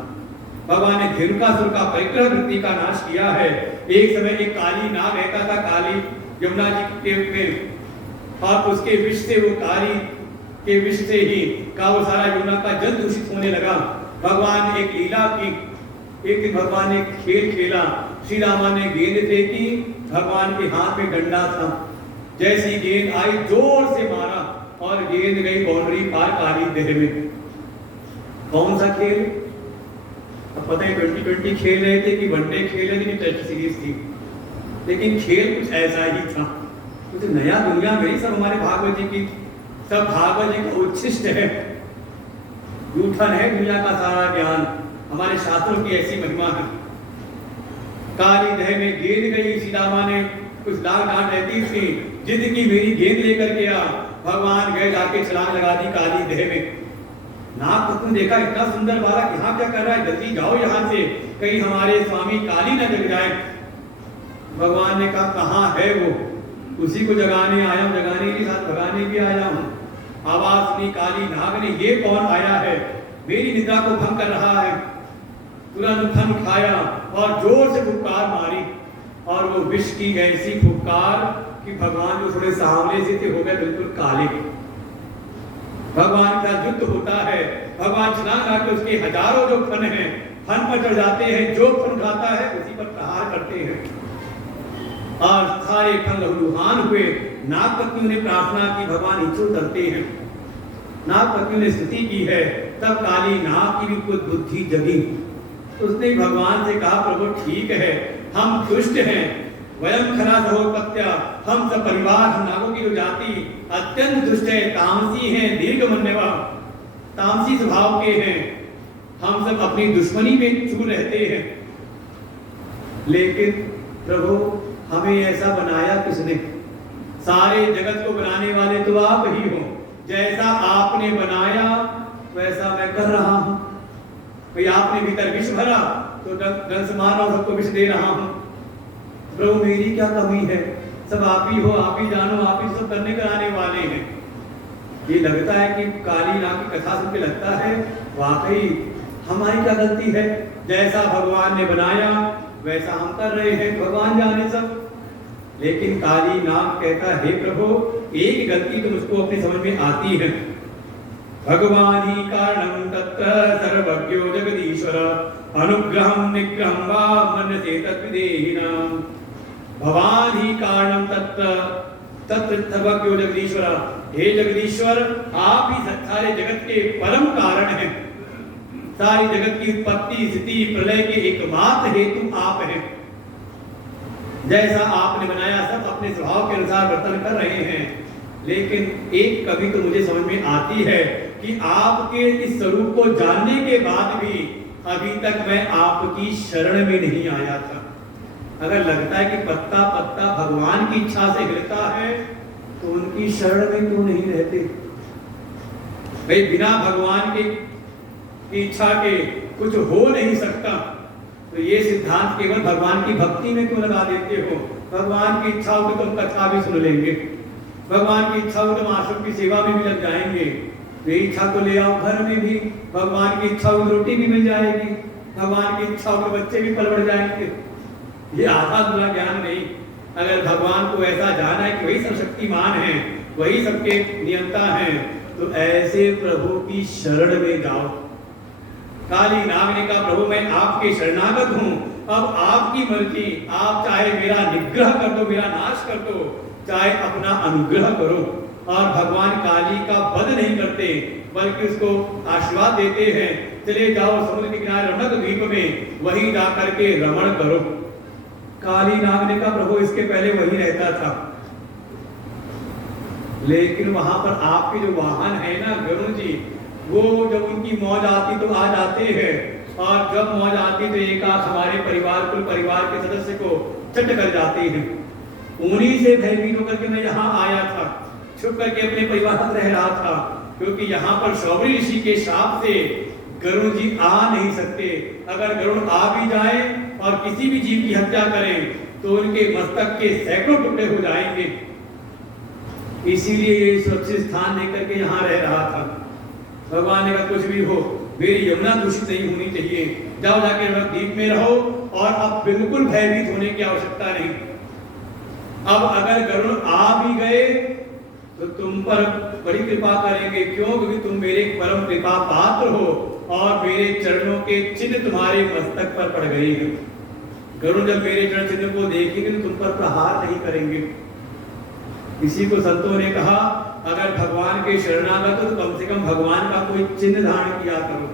भगवान ने धेनुकासुर का परिग्रह वृत्ति का नाश किया है। एक समय एक काली नाग रहता था काली यमुना जी के में, और उसके विष से, वो काली के विष से ही का वो सारा यमुना का जल दूषित होने लगा। भगवान ने एक लीला की, एक दिन भगवान ने खेल खेला, श्री रामा ने गेंद फेंकी, भगवान के हाथ में डंडा था, जैसी गेंद आई जोर से मारा और गेंद गई बाउंड्री पार काली देह में। कौन सा खेल? अब पता है 2020 खेल रहे थे कि वनडे खेल रहे थे कि टेस्ट सीरीज थी, लेकिन खेल कुछ ऐसा ही था। कुछ नया दुनिया में ही सब हमारे भागवत जी की, सब भागवत जी का उच्छिष्ट है, जूठन है दुनिया का सारा ज्ञान। हमारे शास्त्रों की ऐसी महिमा है। काली देह में गेंद गई, सीता माँ ने कुछ लाख डांट रहती थी, जिद की मेरी गेंद लेकर के आ। भगवान गए जाके छलांग लगा दी काली देह में। नाग पत्नी देखा इतना सुंदर बालक यहाँ क्या कर रहा है, जल्दी जाओ यहाँ से, कहीं हमारे स्वामी काली न जग जाए। भगवान ने कहा कहाँ है वो? उसी को जगाने आया हूँ, जगाने के साथ भगाने भी आया हूँ। आवाज सुनी काली नाग ने, ये कौन आया है, मेरी निद्रा को भंग कर रहा है। तुरंत फन उठाया और जोर से फुफकार मारी, और वो विष की ऐसी फुफकार कि भगवान जो थोड़े सांवले से थे हो गए बिल्कुल काले। भगवान का युद्ध होता है, भगवान छलांग लगा के उसके हजारों जो फन हैं, फन पर चढ़ जाते हैं, जो फन उठाता है उसी पर प्रहार करते हैं और सारे फन लहूलुहान हुए। नागपत्नियों ने प्रार्थना की, भगवान नीचे उतरते हैं। नागपत्नियों ने स्तुति की है, तब काली नाग की भी कुछ बुद्धि जगी। उसने भगवान से कहा प्रभु ठीक है, हम दुष्ट हैं, वयम खरा सहोपत्या, हम सब परिवार, हम नागों की जो जाति अत्यंत दुष्ट है, तामसी है, दीर्घमन्यवा, तामसी स्वभाव के हैं, हम सब अपनी दुश्मनी में छू रहते हैं। लेकिन प्रभु हमें ऐसा बनाया किसने? सारे जगत को बनाने वाले तो आप ही हो। जैसा आपने बनाया वैसा मैं कर रहा हूं। भाई आपने भीतर विष भरा तो दंश मारा और सबको विष दे रहा हूं। प्रभु मेरी क्या कमी है? सब आप ही हो, आप ही जानो, आप ही सब करने कराने वाले हैं। ये लगता है कि काली नाग की कथा सुन के लगता है वाकई हमारी क्या गलती है? जैसा भगवान ने बनाया वैसा हम कर रहे हैं, भगवान जाने सब। लेकिन काली नाग कहता है हे प्रभु एक गलती तो मुझको अपनी समझ में आती है। भगवान ही कारणं तत्र सर्वज्ञो जगदीश्वर अनुग्रहं निग्रहं वा मन्यते तद्विदेहिनां। भगवान ही कारणं तत्र सर्वज्ञो जगदीश्वर, हे जगदीश्वर आप ही सारे जगत के परम कारण हैं। सारी जगत की उत्पत्ति स्थिति प्रलय के एकमात्र हेतु आप हैं। जैसा आपने बनाया सब अपने स्वभाव के अनुसार वर्तन कर रहे हैं, लेकिन एक कमी तो मुझे समझ में आती है कि आपके इस स्वरूप को जानने के बाद भी अभी तक मैं आपकी शरण में नहीं आया था। अगर लगता है कि पत्ता पत्ता भगवान की इच्छा से हिलता है तो उनकी शरण में क्यों नहीं रहते? भाई बिना भगवान की इच्छा के कुछ हो नहीं सकता, तो ये सिद्धांत केवल भगवान की भक्ति में क्यों लगा देते हो? भगवान की इच्छा हो तो हम कथा भी सुन लेंगे, भगवान की इच्छा हो तो आश्रम की सेवा में भी लग जाएंगे, ये इच्छा को ले आओ घर में भी, भगवान की इच्छा हो तो रोटी भी मिल जाएगी, भगवान की इच्छा हो तो बच्चे भी पल बढ़ जाएंगे। ये आधा अधूरा ज्ञान नहीं। अगर भगवान को ऐसा जाना है कि वही सब शक्तिमान है, वही सबके नियंता हैं, तो ऐसे प्रभु की शरण में जाओ। काली नाग ने कहा प्रभु मैं आपके शरणागत हूँ, अब आपकी मर्जी, आप चाहे मेरा निग्रह कर दो, मेरा नाश कर दो, चाहे अपना अनुग्रह करो। और भगवान काली का वध नहीं करते बल्कि उसको आशीर्वाद देते हैं, चले जाओ समुद्र के किनारे रमणक द्वीप में, वहीं जा करके रमण करो। काली नाग ने कहा प्रभु इसके पहले वही रहता था, लेकिन वहां पर आपके जो वाहन है ना गरुड़ जी, वो जब उनकी मौज आती तो आ जाते हैं, और जब मौज आती तो एक आध हमारे परिवार कुल परिवार के सदस्य को चट कर जाते हैं। उन्हीं से भयभीत होकर के मैं यहाँ आया था, छुप करके अपने परिवार साथ रह रहा था, क्योंकि यहाँ पर शौरी ऋषि के शाप से गरुड़ जी आ नहीं सकते। अगर गरुड़ आ भी जाए और किसी भी जीव की हत्या करें तो उनके मस्तक के सैकड़ों टुकड़े हो जाएंगे। इसीलिए ये सुरक्षित स्थान लेकर के यहाँ रह रहा था। भगवान ने कहा कुछ भी हो, मेरी यमुना दूषित नहीं होनी चाहिए, जाओ जाके द्वीप में रहो, और अब बिल्कुल भयभीत होने की आवश्यकता नहीं। अब अगर गरुड़ आ भी गए तो तुम पर बड़ी कृपा करेंगे, क्यों? क्योंकि तुम मेरे परम कृपा पात्र हो और मेरे चरणों के चिन्ह तुम्हारे मस्तक पर पड़ गए हैं। गरुड़ जब मेरे चरण चिन्ह को देखेंगे तो तुम पर प्रहार नहीं करेंगे। इसी को संतों ने कहा, अगर भगवान के शरणागत हो तो कम से कम भगवान का कोई चिन्ह धारण किया करो,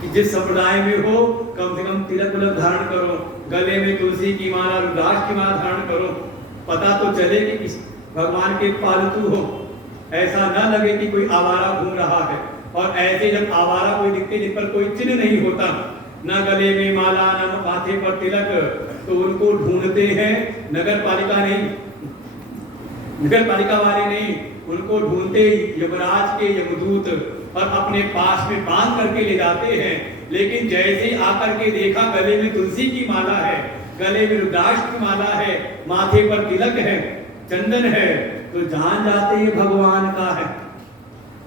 कि जिस संप्रदाय में हो कम से कम तिलक विलक धारण करो, गले में तुलसी की माला, रुद्राक्ष की माला धारण करो, पता तो चले कि इस भगवान के पालतू हो, ऐसा न लगे कि कोई आवारा घूम रहा है। और ऐसे जब आवारा कोई दिखते जिन पर कोई चिन्ह नहीं होता, न गले में माला न माथे पर तिलक, तो उनको ढूंढते हैं नगर पालिका नहीं, नगर पालिका वाले नहीं, उनको ढूंढते यमराज के यमदूत और अपने पास में बांध करके ले जाते हैं। लेकिन जैसे आकर के देखा गले में तुलसी की माला है, गले में रुद्राक्ष की माला है, माथे पर तिलक है, चंदन है, तो जान जाते हैं भगवान का है।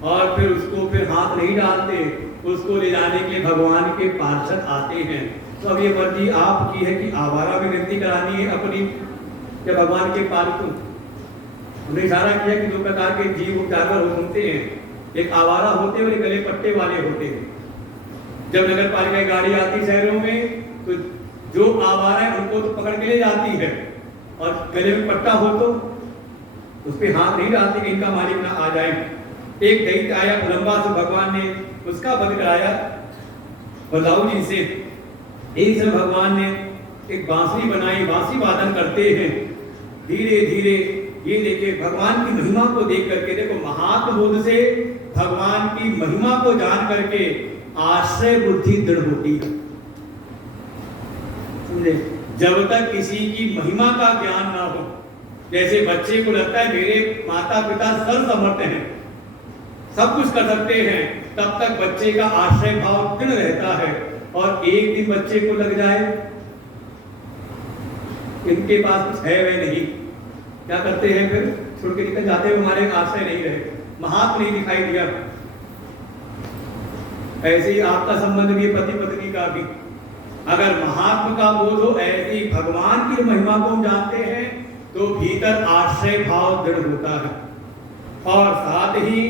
और फिर उसको फिर हाथ नहीं डालते, उसको ले जाने के लिए भगवान के पार्षद आते हैं। तो अब ये मर्जी आपकी है कि आवारा में गिनती करानी है अपनी या भगवान के पालतू। हमने इशारा किया कि दो प्रकार के जीव जानवर होते हैं, एक आवारा होते हैं और एक गले पट्टे वाले होते हैं। जब नगर पालिका की गाड़ी आती शहरों में तो जो आवारा है उनको तो पकड़ के ले जाती है, और गले में पट्टा हो तो उस पर हाथ नहीं डालती कि इनका मालिक ना आ जाए। एक दैत्य आया लंबा से, भगवान ने उसका वध कराया बलदाऊ जी से। एक समय भगवान ने एक बांसुरी बनाई, बांसुरी वादन करते हैं धीरे धीरे। ये देखिए भगवान की महिमा को देख करके, देखो महात्म बोध से भगवान की महिमा को जान करके आश्रय बुद्धि दृढ़ होती है। समझे? जब तक किसी की महिमा का ज्ञान ना हो, जैसे बच्चे को लगता है मेरे माता पिता सर्वसमर्थ हैं, सब कुछ कर सकते हैं, तब तक बच्चे का आश्रय भाव दृढ़ रहता है। और एक दिन बच्चे को लग जाए इनके पास कुछ है वह नहीं, क्या करते हैं फिर? छोड़ के निकल जाते हैं, हमारे आश्रय नहीं रहे, महात्म नहीं दिखाई दिया। ऐसे ही आपका संबंध भी पति पत्नी का भी, अगर महात्म का बोध हो, ऐसे ही भगवान की महिमा को हम जानते हैं तो भीतर आश्रय भाव दृढ़ होता है। और साथ ही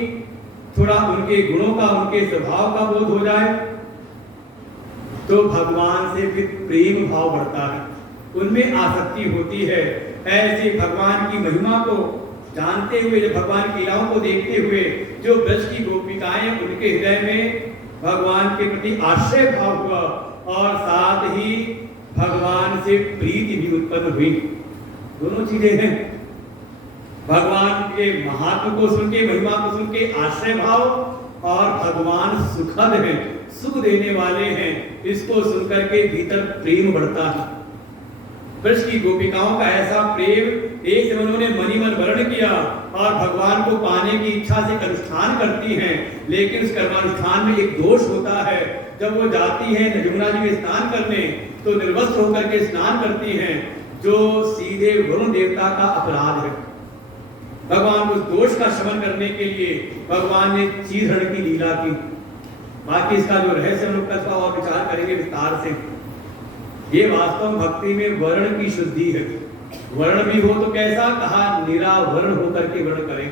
थोड़ा उनके गुणों का, उनके स्वभाव का बोध हो जाए तो भगवान से फिर प्रेम भाव बढ़ता है, उनमें आसक्ति होती है। ऐसे भगवान की महिमा को जानते हुए, जब भगवान की लीलाओं को देखते हुए जो ब्रज की गोपिकाएं, उनके हृदय में भगवान के प्रति आश्रय भाव हुआ और साथ ही भगवान से प्रीति भी उत्पन्न हुई। दोनों चीजें हैं, भगवान के महात्म को सुन के, महिमा को सुन के आश्रय भाव, और भगवान सुखद है, सुख देने वाले हैं, इसको सुनकर के भीतर प्रेम बढ़ता है। ब्रज की गोपिकाओं का ऐसा प्रेम, एक समय उन्होंने मनी मन वर्ण किया और भगवान को पाने की इच्छा से अनुष्ठान करती हैं, लेकिन उस कर्मानुष्ठान में एक दोष होता है। जब वो जाती हैं यमुना जी में स्नान करने तो निर्वस्त्र होकर के स्नान करती हैं, जो सीधे वरुण देवता का अपराध है। भगवान उस दोष का शमन करने के लिए भगवान ने चीरहरण की लीला की। बाकी इसका जो रहस्य हम लोग कथा और विचार करेंगे विस्तार से। ये वास्तव में भक्ति में वर्ण की शुद्धि है। वर्ण भी हो तो कैसा कहा, निरावर्ण होकर के वर्ण करें,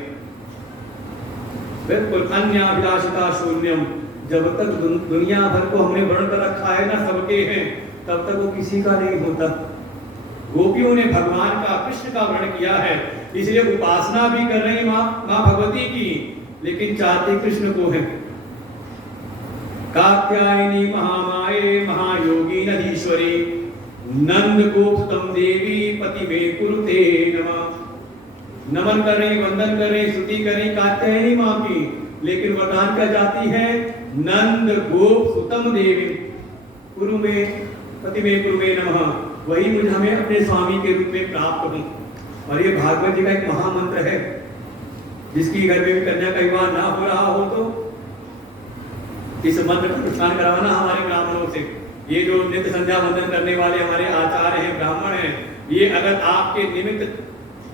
बिल्कुल अन्याभिलाषिता शून्यम। जब तक दुनिया भर को हमने वर्ण कर रखा है ना, सबके हैं, तब तक वो किसी का नहीं होता। गोपियों ने भगवान का, कृष्ण का वर्ण किया है, इसलिए उपासना भी कर रही माँ भगवती की, लेकिन चाहते कृष्ण को है। कात्यायनी महामाये महायोगी नदीश्वरी नंद गोप्तम देवी पति में कुरुते नमः। नमन कर रही, वंदन कर रही, स्तुति कर रही कात्यायनी माँ की, लेकिन वरदान क्या जाती है, नंद गोप सुतम देवी कुरु में पति में कुरु में नमः। वही मुझे हमें अपने स्वामी के रूप में प्राप्त हो। और ये भागवत जी का एक महामंत्र है, जिसकी घर में भी कन्या का विवाह ना हो रहा हो तो इस मंत्र का अनुष्ठान करवाना हमारे ब्राह्मणों से। ये जो नित्य संध्या वंदन करने वाले हमारे आचार्य हैं, ब्राह्मण हैं, ये अगर आपके निमित्त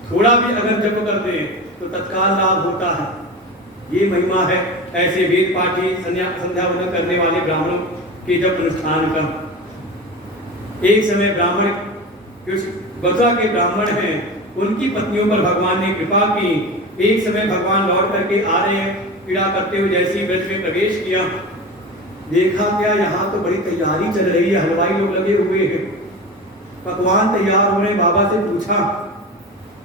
थोड़ा भी अगर जप कर दें तो तत्काल लाभ होता है। ये महिमा है ऐसे वेद पाठी संध्या वंदन करने वाले ब्राह्मणों के जप अनुष्ठान का। एक समय ब्राह्मण, बथुआ के ब्राह्मण हैं, उनकी पत्नियों पर भगवान ने कृपा की। एक समय भगवान लौट करके आ रहे हैं, पीड़ा करते हुए जैसे ही ब्रज में प्रवेश किया, देखा क्या यहाँ तो बड़ी तैयारी चल रही है, हलवाई लोग लगे हुए हैं, पकवान तैयार हो रहे। बाबा से पूछा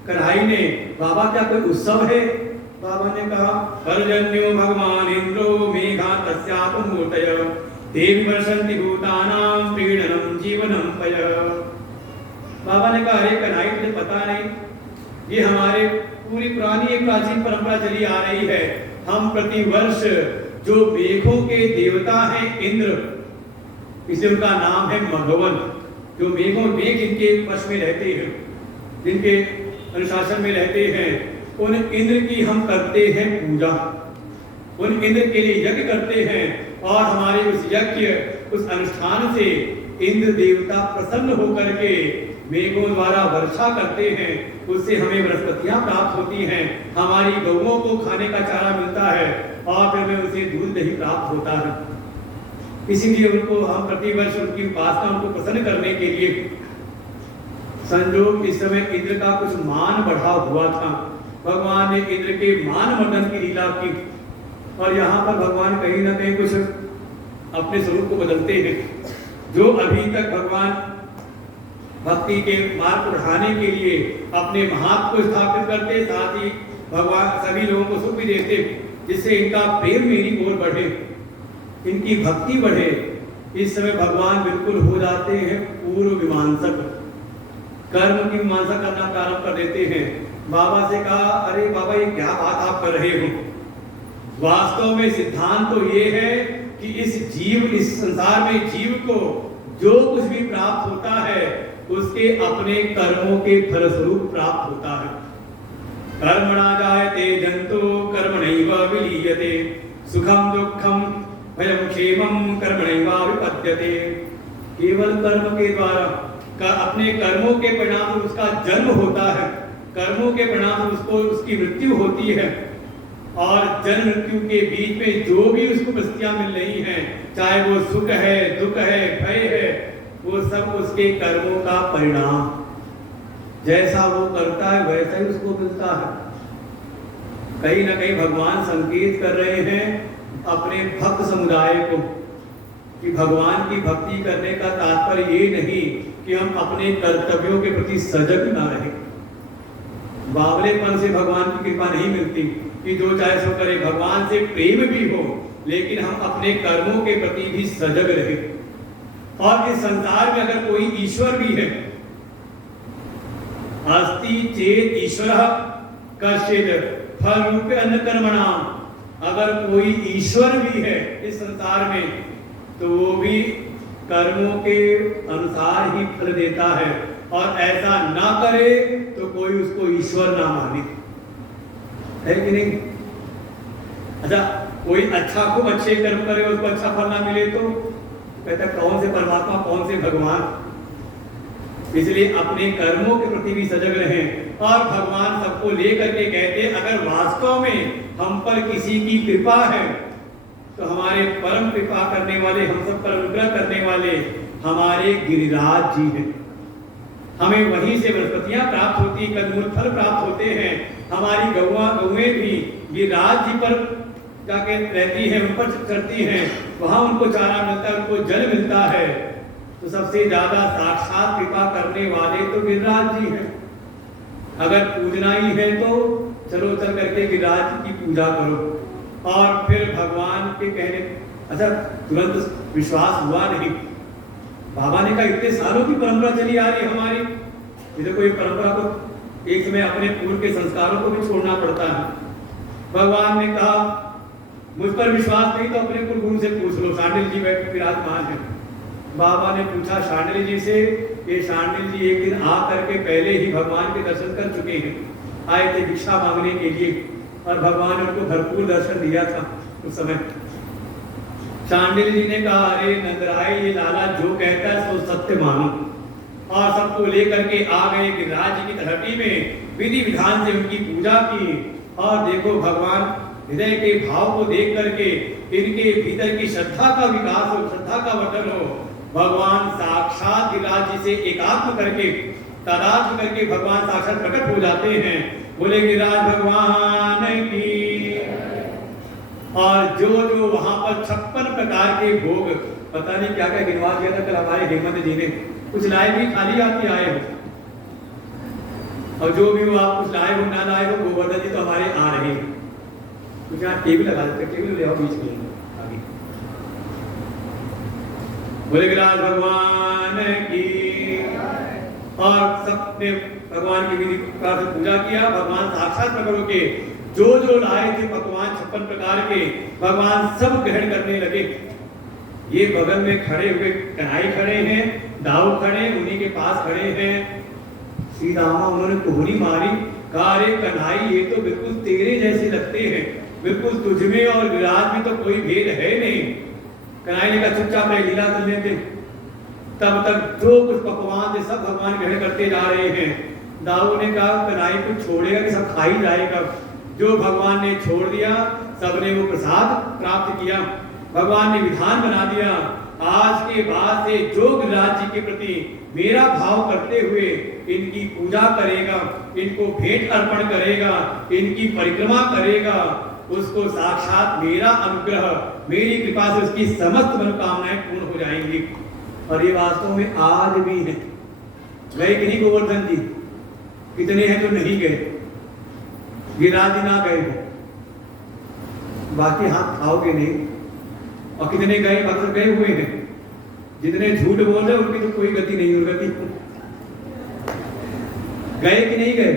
कन्हई ने, बाबा क्या कोई उत्सव है? बाबा ने कहा पर्जन्यो भगवान इंद्रो मेघा तस्यात मूर्तय देवी वर्षन्ति भूतानां प्रीणनम जीवनम पय। बाबा ने कहा अरे कन्हई तुझे पता नहीं, ये हमारे पूरी पुरानी एक प्राचीन परंपरा चली आ रही है। हम प्रतिवर्ष जो मेघों के देवता हैं इंद्र, इसे उनका नाम है मघवन, जो मेघ जिनके वश में रहते हैं, जिनके अनुशासन में रहते हैं, उन इंद्र की हम करते हैं पूजा, उन इंद्र के लिए यज्ञ करते हैं और हमारे उस यज्ञ उस अनुष्ठान से इंद्र देवता प्रसन्न होकर के मेघों द्वारा वर्षा करते हैं, उससे हमें वनस्पतियां प्राप्त होती हैं, हमारी गौओं को खाने का चारा मिलता है और फिर हमें उनसे दूध दही प्राप्त होता है। इसीलिए उनको हम प्रतिवर्ष उनकी उपासना, उनको प्रसन्न करने के लिए, संजोग इस समय इंद्र का कुछ मान बढ़ा हुआ था, भगवान ने इंद्र के मान मर्दन की लीला की और यहाँ पर भगवान कहीं ना कहीं कुछ अपने स्वरूप को बदलते हैं। जो अभी तक भगवान भक्ति के मार्ग उठाने के लिए अपने महात्म को स्थापित करते, साथ ही भगवान सभी लोगों को सुख भी देते, जिससे इनका प्रेम मेरी ओर बढ़े, इनकी भक्ति बढ़े। इस समय भगवान बिल्कुल हो जाते हैं पूर्व मीमांसक, कर्म की मीमांसा करना प्रारंभ कर देते हैं। बाबा से कहा अरे बाबा ये क्या बात आप कर रहे हो? वास्तव में सिद्धांत तो ये है कि इस संसार में जीव को जो कुछ भी प्राप्त होता है उसके अपने कर्मों के फलस्वरूप प्राप्त होता है। कर्मणा जायते जंतु कर्मणैव विलीयते सुखम दुखम भयम क्षेमम कर्मणैव विपद्यते। केवल कर्म के द्वारा अपने कर्मों के परिणाम उसका जन्म होता है, कर्मों के परिणाम उसको उसकी मृत्यु होती है और जन्म मृत्यु के बीच में जो भी उसको परिस्थितियां मिल रही हैं, चाहे वो सुख है, दुख है, भय है, वो सब उसके कर्मों का परिणाम, जैसा वो करता है वैसा ही उसको मिलता है। कहीं ना कहीं भगवान संकेत कर रहे हैं अपने भक्त समुदाय को कि भगवान की भक्ति करने का तात्पर्य ये नहीं कि हम अपने कर्तव्यों के प्रति सजग ना रहे। बावलेपन से भगवान की कृपा नहीं मिलती कि जो चाहे सो करे, भगवान से प्रेम भी हो लेकिन हम अपने कर्मों के प्रति भी सजग रहे। और इस संसार में अगर कोई ईश्वर भी है, अस्ति चेत ईश्वरः कश्चित् फल रूप अन्न कर्मणा, अगर कोई ईश्वर भी है इस संसार में तो वो भी कर्मों के अनुसार ही फल देता है, और ऐसा ना करे तो कोई उसको ईश्वर ना माने, है कि नहीं? अच्छा, कोई अच्छा खूब अच्छे कर्म करे उसको अच्छा फल ना मिले तो कहता कौन से परमात्मा कौन से भगवान। इसलिए अपने कर्मों के प्रति भी सजग रहें। और भगवान सबको लेकर के कहते अगर वास्तव में हम पर किसी की कृपा है तो हमारे परम कृपा करने वाले, हम सब पर अनुग्रह करने वाले हमारे गिरिराज जी हैं। हमें वहीं से वनस्पतियां प्राप्त होती, कंदमूल फल प्राप्त होते हैं। हमारी गौएं भी गिरिराज जी पर जाके रहती हैं, उन पर चढ़ती हैं, वहां उनको चारा मिलता है, उनको जल मिलता है। तो सबसे ज्यादा साक्षात कृपा करने वाले तो गिरिराज जी हैं। अगर पूजना ही है तो चलो चल करके गिरिराज की पूजा करो। और फिर भगवान के कहने, अच्छा तुरंत विश्वास हुआ नहीं। बाबा ने कहा इतने सालों की परंपरा चली आ रही हमारी, इधर कोई परंपरा को एक समय अपने पूर्व के संस्कारों को भी छोड़ना पड़ता है। भगवान ने कहा मुझ पर विश्वास नहीं तो अपने कुल गुरु से पूछ लो, शांडिल जी बैठ विराजमान है। बाबा ने पूछा शांडिल जी से, ये शांडिल जी एक दिन आ करके पहले ही भगवान के दर्शन कर चुके हैं, आए थे भिक्षा मांगने के लिए और भगवान ने उनको भरपूर दर्शन दिया था उस समय। शांडिल जी ने कहा अरे नंदराय, ये लाला जो कहता है सो सत्य मानो, और सबको लेकर के आ गए गिरिराज जी की तलहटी में, विधि विधान से उनकी पूजा की। और देखो भगवान हृदय के भाव को देख करके इनके भीतर की श्रद्धा का विकास हो, श्रद्धा का वर्धन हो। भगवान साक्षात गिरिराज जी से एकात्म करके तादात्म्य करके भगवान साक्षात प्रकट हो जाते हैं। बोले गिरिराज भगवान की। और जो जो वहां पर 56 प्रकार के भोग, पता नहीं क्या क्या गिनवा दिया था कल हमारे हेमंत जी ने, कुछ लाए भी खाली आते आए हो। और जो भी वो आप कुछ लाए हो ना लाए हो, गोवर्धन जी तो हमारे आ रहे हैं। कुछ यहाँ टेबल लगा देते, टेबल ले आओ बीच में आगे। बोले विराज भगवान की। और सबने भगवान की विधि प्रकार से पूजा किया। भगवान साक्षात प्रकट होके जो जो लाए थे पकवान 56 प्रकार के, भगवान सब ग्रहण करने लगे। ये बगल में खड़े हुए कन्हई खड़े हैं, दाऊ खड़े, उन्हीं के पास खड़े हैं। श्री रामा उन्होंने कोहनी मारी, कहा अरे कन्हई ये तो बिल्कुल तेरे जैसे लगते हैं, बिल्कुल तुझमें और विराज में तो कोई भेद है नहीं। कन्हई ने कहा चुपचाप लीला कर लेते। तब तक जो कुछ पकवान थे सब भगवान ग्रहण करते जा रहे हैं। दाऊ ने कहा कन्हई कुछ छोड़ेगा कि सब खा ही जाएगा। जो भगवान ने छोड़ दिया, सबने वो प्रसाद प्राप्त किया। भगवान ने विधान बना दिया, आज के बाद से जो गिरिराज जी के प्रति मेरा भाव करते हुए इनकी पूजा करेगा, इनको भेंट अर्पण करेगा, इनकी परिक्रमा करेगा, उसको साक्षात मेरा अनुग्रह, मेरी कृपा से उसकी समस्त मनोकामनाएं पूर्ण हो जाएंगी। और ये वास्तव में आज भी है। गए कि नहीं गोवर्धन जी? कितने हैं जो नहीं गए? गिरिराज जी ना गए हो, बाकी हाथ खाओगे नहीं। और कितने गए? भक्त गए हुए हैं। जितने झूठ बोल रहे उनकी तो कोई गति नहीं, उर्गति। गए कि नहीं गए?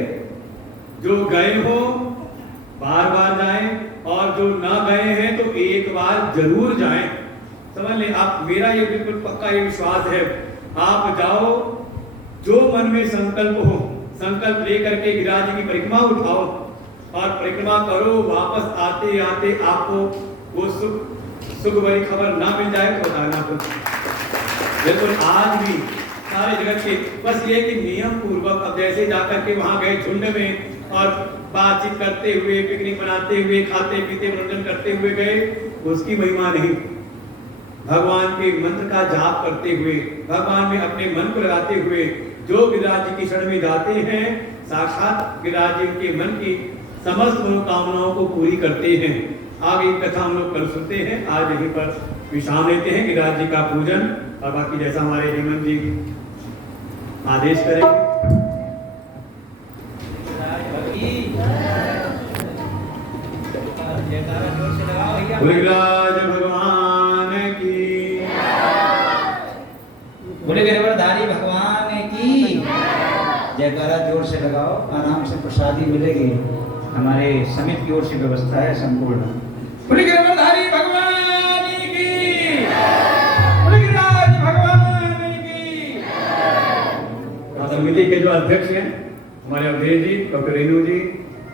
जो गए हो बार बार जाएं, और जो ना गए हैं तो एक बार जरूर जाएं। समझ लें आप, मेरा ये बिल्कुल पक्का ये विश्वास है। आप जाओ, जो मन में संकल्प हो, संकल्प लेकर के गिरिराज जी की परिक्रमा उठाओ और परिक्रमा करो। वापस आते आते आपको वो सुख भरी खबर ना मिल जाए तो बताना कुछ। बिल्कुल आज भी सारे जगत के बस ये कि नियम पूर्वक, अब जैसे जाकर के वहां गए झुंड में और बातचीत करते हुए, पिकनिक मनाते हुए, खाते पीते मनोरंजन करते हुए गए, उसकी महिमा नहीं। भगवान के मंत्र का जाप करते हुए, भगवान में अपने मन को लगाते हुए जो गिरिराज जी की शरण में जाते हैं, साक्षात गिरिराज जी के मन की समस्त मनोकामनाओं को पूरी करते हैं। आगे कथा हम लोग कल सुनते हैं। आज यहीं पर विश्राम लेते हैं। गिरिराज जी का पूजन और बाकी जैसा हमारे हेमंत जी आदेश करेंगे। गिरिराज भगवान की, बोले गिरवरधारी भगवान की जयकारा जोर से लगाओ। आराम से प्रसादी मिलेगी। हमारे समिति की ओर से व्यवस्था है संपूर्ण। बोले गिरवरधारी भगवान की, बोले गिरिराज भगवान की। समिति के जो अध्यक्ष हैं हमारे अवधेश जी, डॉक्टर रेणु जी,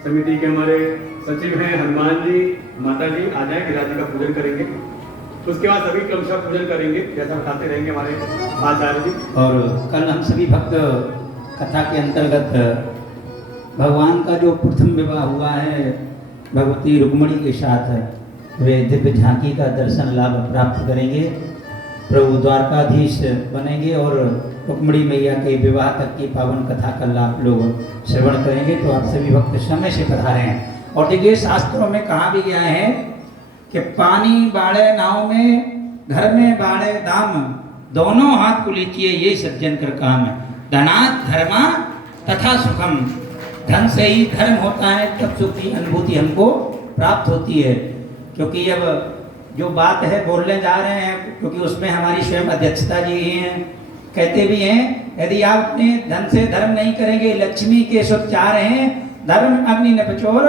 समिति के हमारे सचिव हैं हनुमान जी, माता जी आ जाए, गिरिराज जी का पूजन करेंगे। उसके बाद सभी क्रमशः पूजन करेंगे जैसा बताते रहेंगे हमारे आचार्य जी। और कल हम सभी भक्त कथा के अंतर्गत भगवान का जो प्रथम विवाह हुआ है भगवती रुक्मणी के साथ, वे दिव्य झांकी का दर्शन लाभ प्राप्त करेंगे, प्रभु द्वारकाधीश बनेंगे और रुक्मणी मैया के विवाह तक की पावन कथा कल आप लोग श्रवण करेंगे। तो आप सभी भक्त समय से पधारे हैं। और देखिए शास्त्रों में कहा भी गया है कि पानी बाढ़े नाव में, घर में बाढ़े दाम, दोनों हाथ को लीजिए ये सज्जन कर काम है। धनात् धर्मा तथा सुखम, धन से ही धर्म होता है, तब सुख की अनुभूति हमको प्राप्त होती है। क्योंकि अब जो बात है बोलने जा रहे हैं, क्योंकि उसमें हमारी स्वयं अध्यक्षता जी ही हैं, कहते भी हैं यदि आप अपने धन से धर्म नहीं करेंगे, लक्ष्मी के सुख चाह रहे हैं, धर्म अग्नि न पचोर,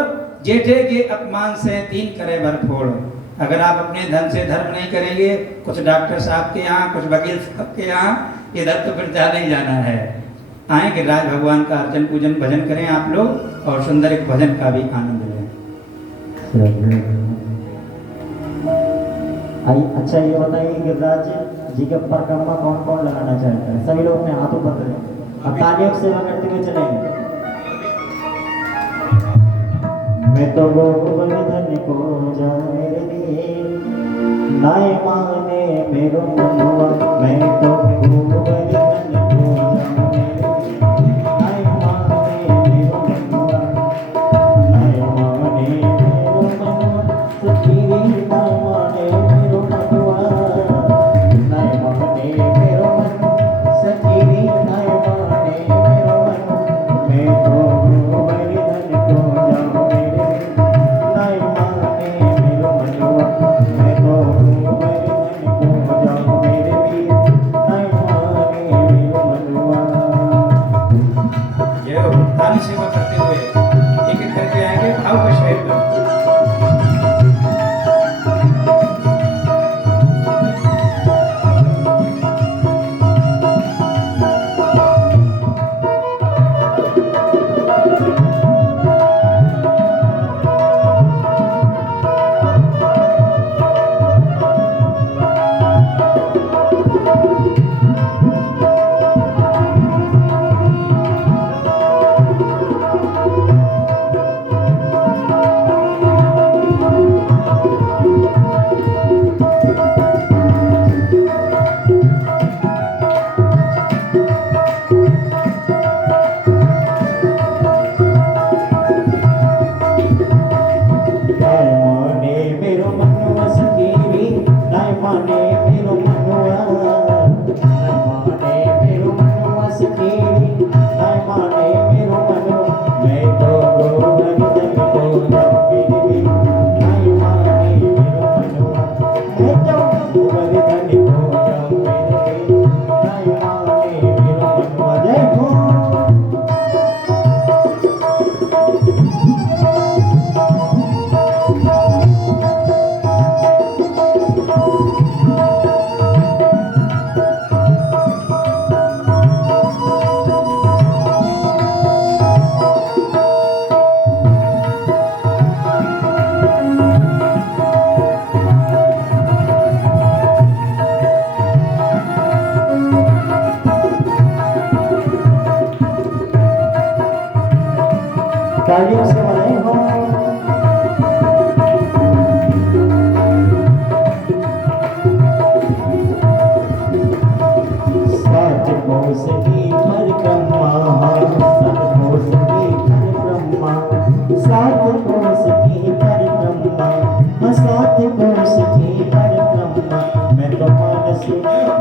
जेठे के अपमान से तीन करे भरफोड़। अगर आप अपने धन से धर्म नहीं करेंगे, कुछ डॉक्टर साहब के यहाँ, कुछ वकील साहब के यहाँ, इधर तो फिर जाना ही जाना है। आए गिरिराज भगवान का अर्चन पूजन भजन करें आप लोग, और सुंदर एक भजन का भी आनंद लें। अच्छा ये बताइए गिरिराज जी के परिक्रमा कौन कौन लगाना चाहता है? सभी लोग अपने हाथों पर करें और तालियों की सेवा करते हुए चलेंगे। मैं तो गोवर्धन को जाने रे, नाय माने मेरो मनुआ, मैं तो गोवर्धन को जाने रे, नाय माने मेरो मनुआ, नाय माने मेरो मनुआ, सखीरी ना माने मेरो मनुआ, नाय माने मेरो मनुआ, सखीरी ना माने मेरो मनुआ, मैं तो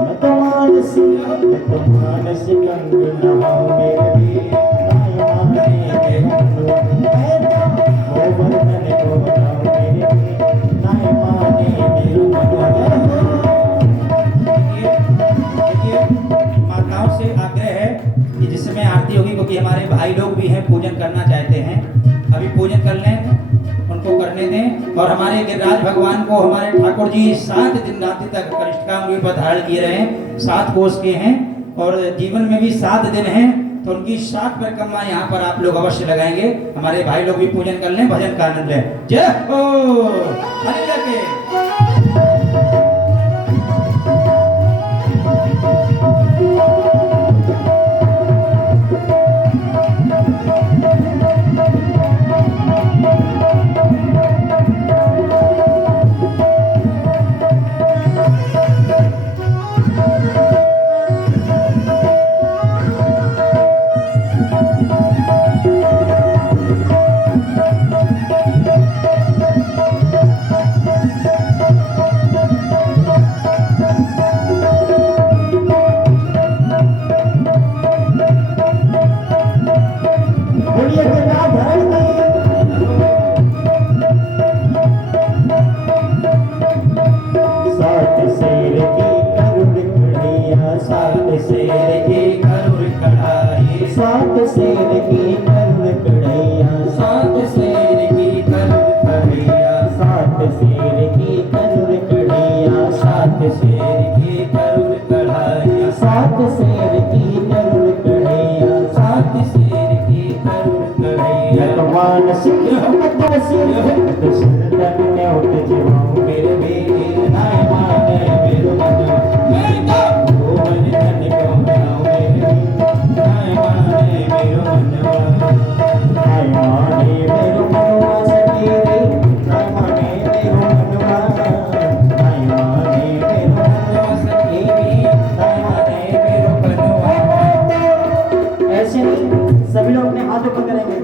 मैं तो मानस कंगना हूँ मेरे भी नाय माने मेरे मनुआ मैं तो गोवर्धन को बनाऊं मेरे भी नाय माने मेरे मनुआ देखिए माताओं से आग्रह है कि जिस समय आरती होगी, क्योंकि हमारे भाई लोग भी हैं पूजन करना चाहते हैं, अभी पूजन कर लें, उनको करने दें। और हमारे गिरिराज भगवान को हमारे ठाकुर जी 7 दिन रात्रि तक कनिष्ठा अंगुली पर धारण किए रहे हैं, 7 कोष के हैं और जीवन में भी 7 दिन हैं, तो उनकी 7 परिक्रमा यहाँ पर आप लोग अवश्य लगाएंगे। हमारे भाई लोग भी पूजन कर लें, भजन का आनंद लें। जय हो हरि के। बोलिए गिरिराज धरण सात शेर की करुण कढ़ैया सात शेर की करुण कढ़ाई, सात शेर की करुण कढ़ैया सात शेर की करुण कढ़ैया, सात शेर की करुण कढ़ैया सात शेर की करुण कढ़ाई, सात शेर की करुण कढ़ैया सात शेर की करुण कढ़ैया। भगवान सिंह सुंदर ने उठ जीवाऊं मेरे वीर नाय माने मेरे मन, मैं तो गोवर्धन को बनाऊं मेरे वीर नाय माने मेरे मनवा। नाय माने मेरो मनवा सखी रे नाय माने मेरो मनवा नाय माने मेरो मनवा सखी रे नाय माने मेरो मनवा। ऐसे नहीं, सभी लोग अपने हाथों पकड़ेंगे,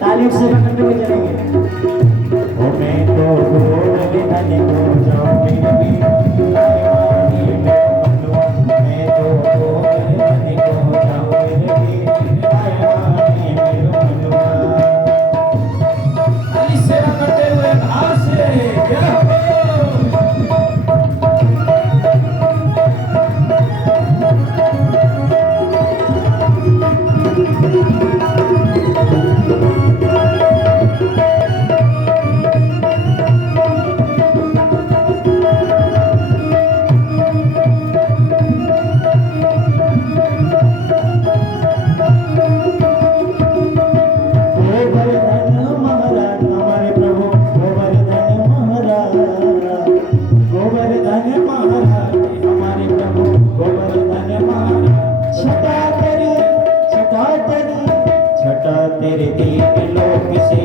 तालियों से करते हुए चलेंगे। ओ मैं तो गोवर्धन को जाऊं मेरे भी नाय माने मेरो मनवा मैं तो गोवर्धन को जाऊं मेरे भी नाय माने मेरो मनवा। खाली सेवा करते हुए भाव से जय हो। गोवर्धन महाराज हमारे प्रभु गोवर्धन महाराज, गोवर्धन महाराज हमारे प्रभु गोवर्धन महाराज। छटा तेरी छटा तेरी छटा तेरे दीप लोक से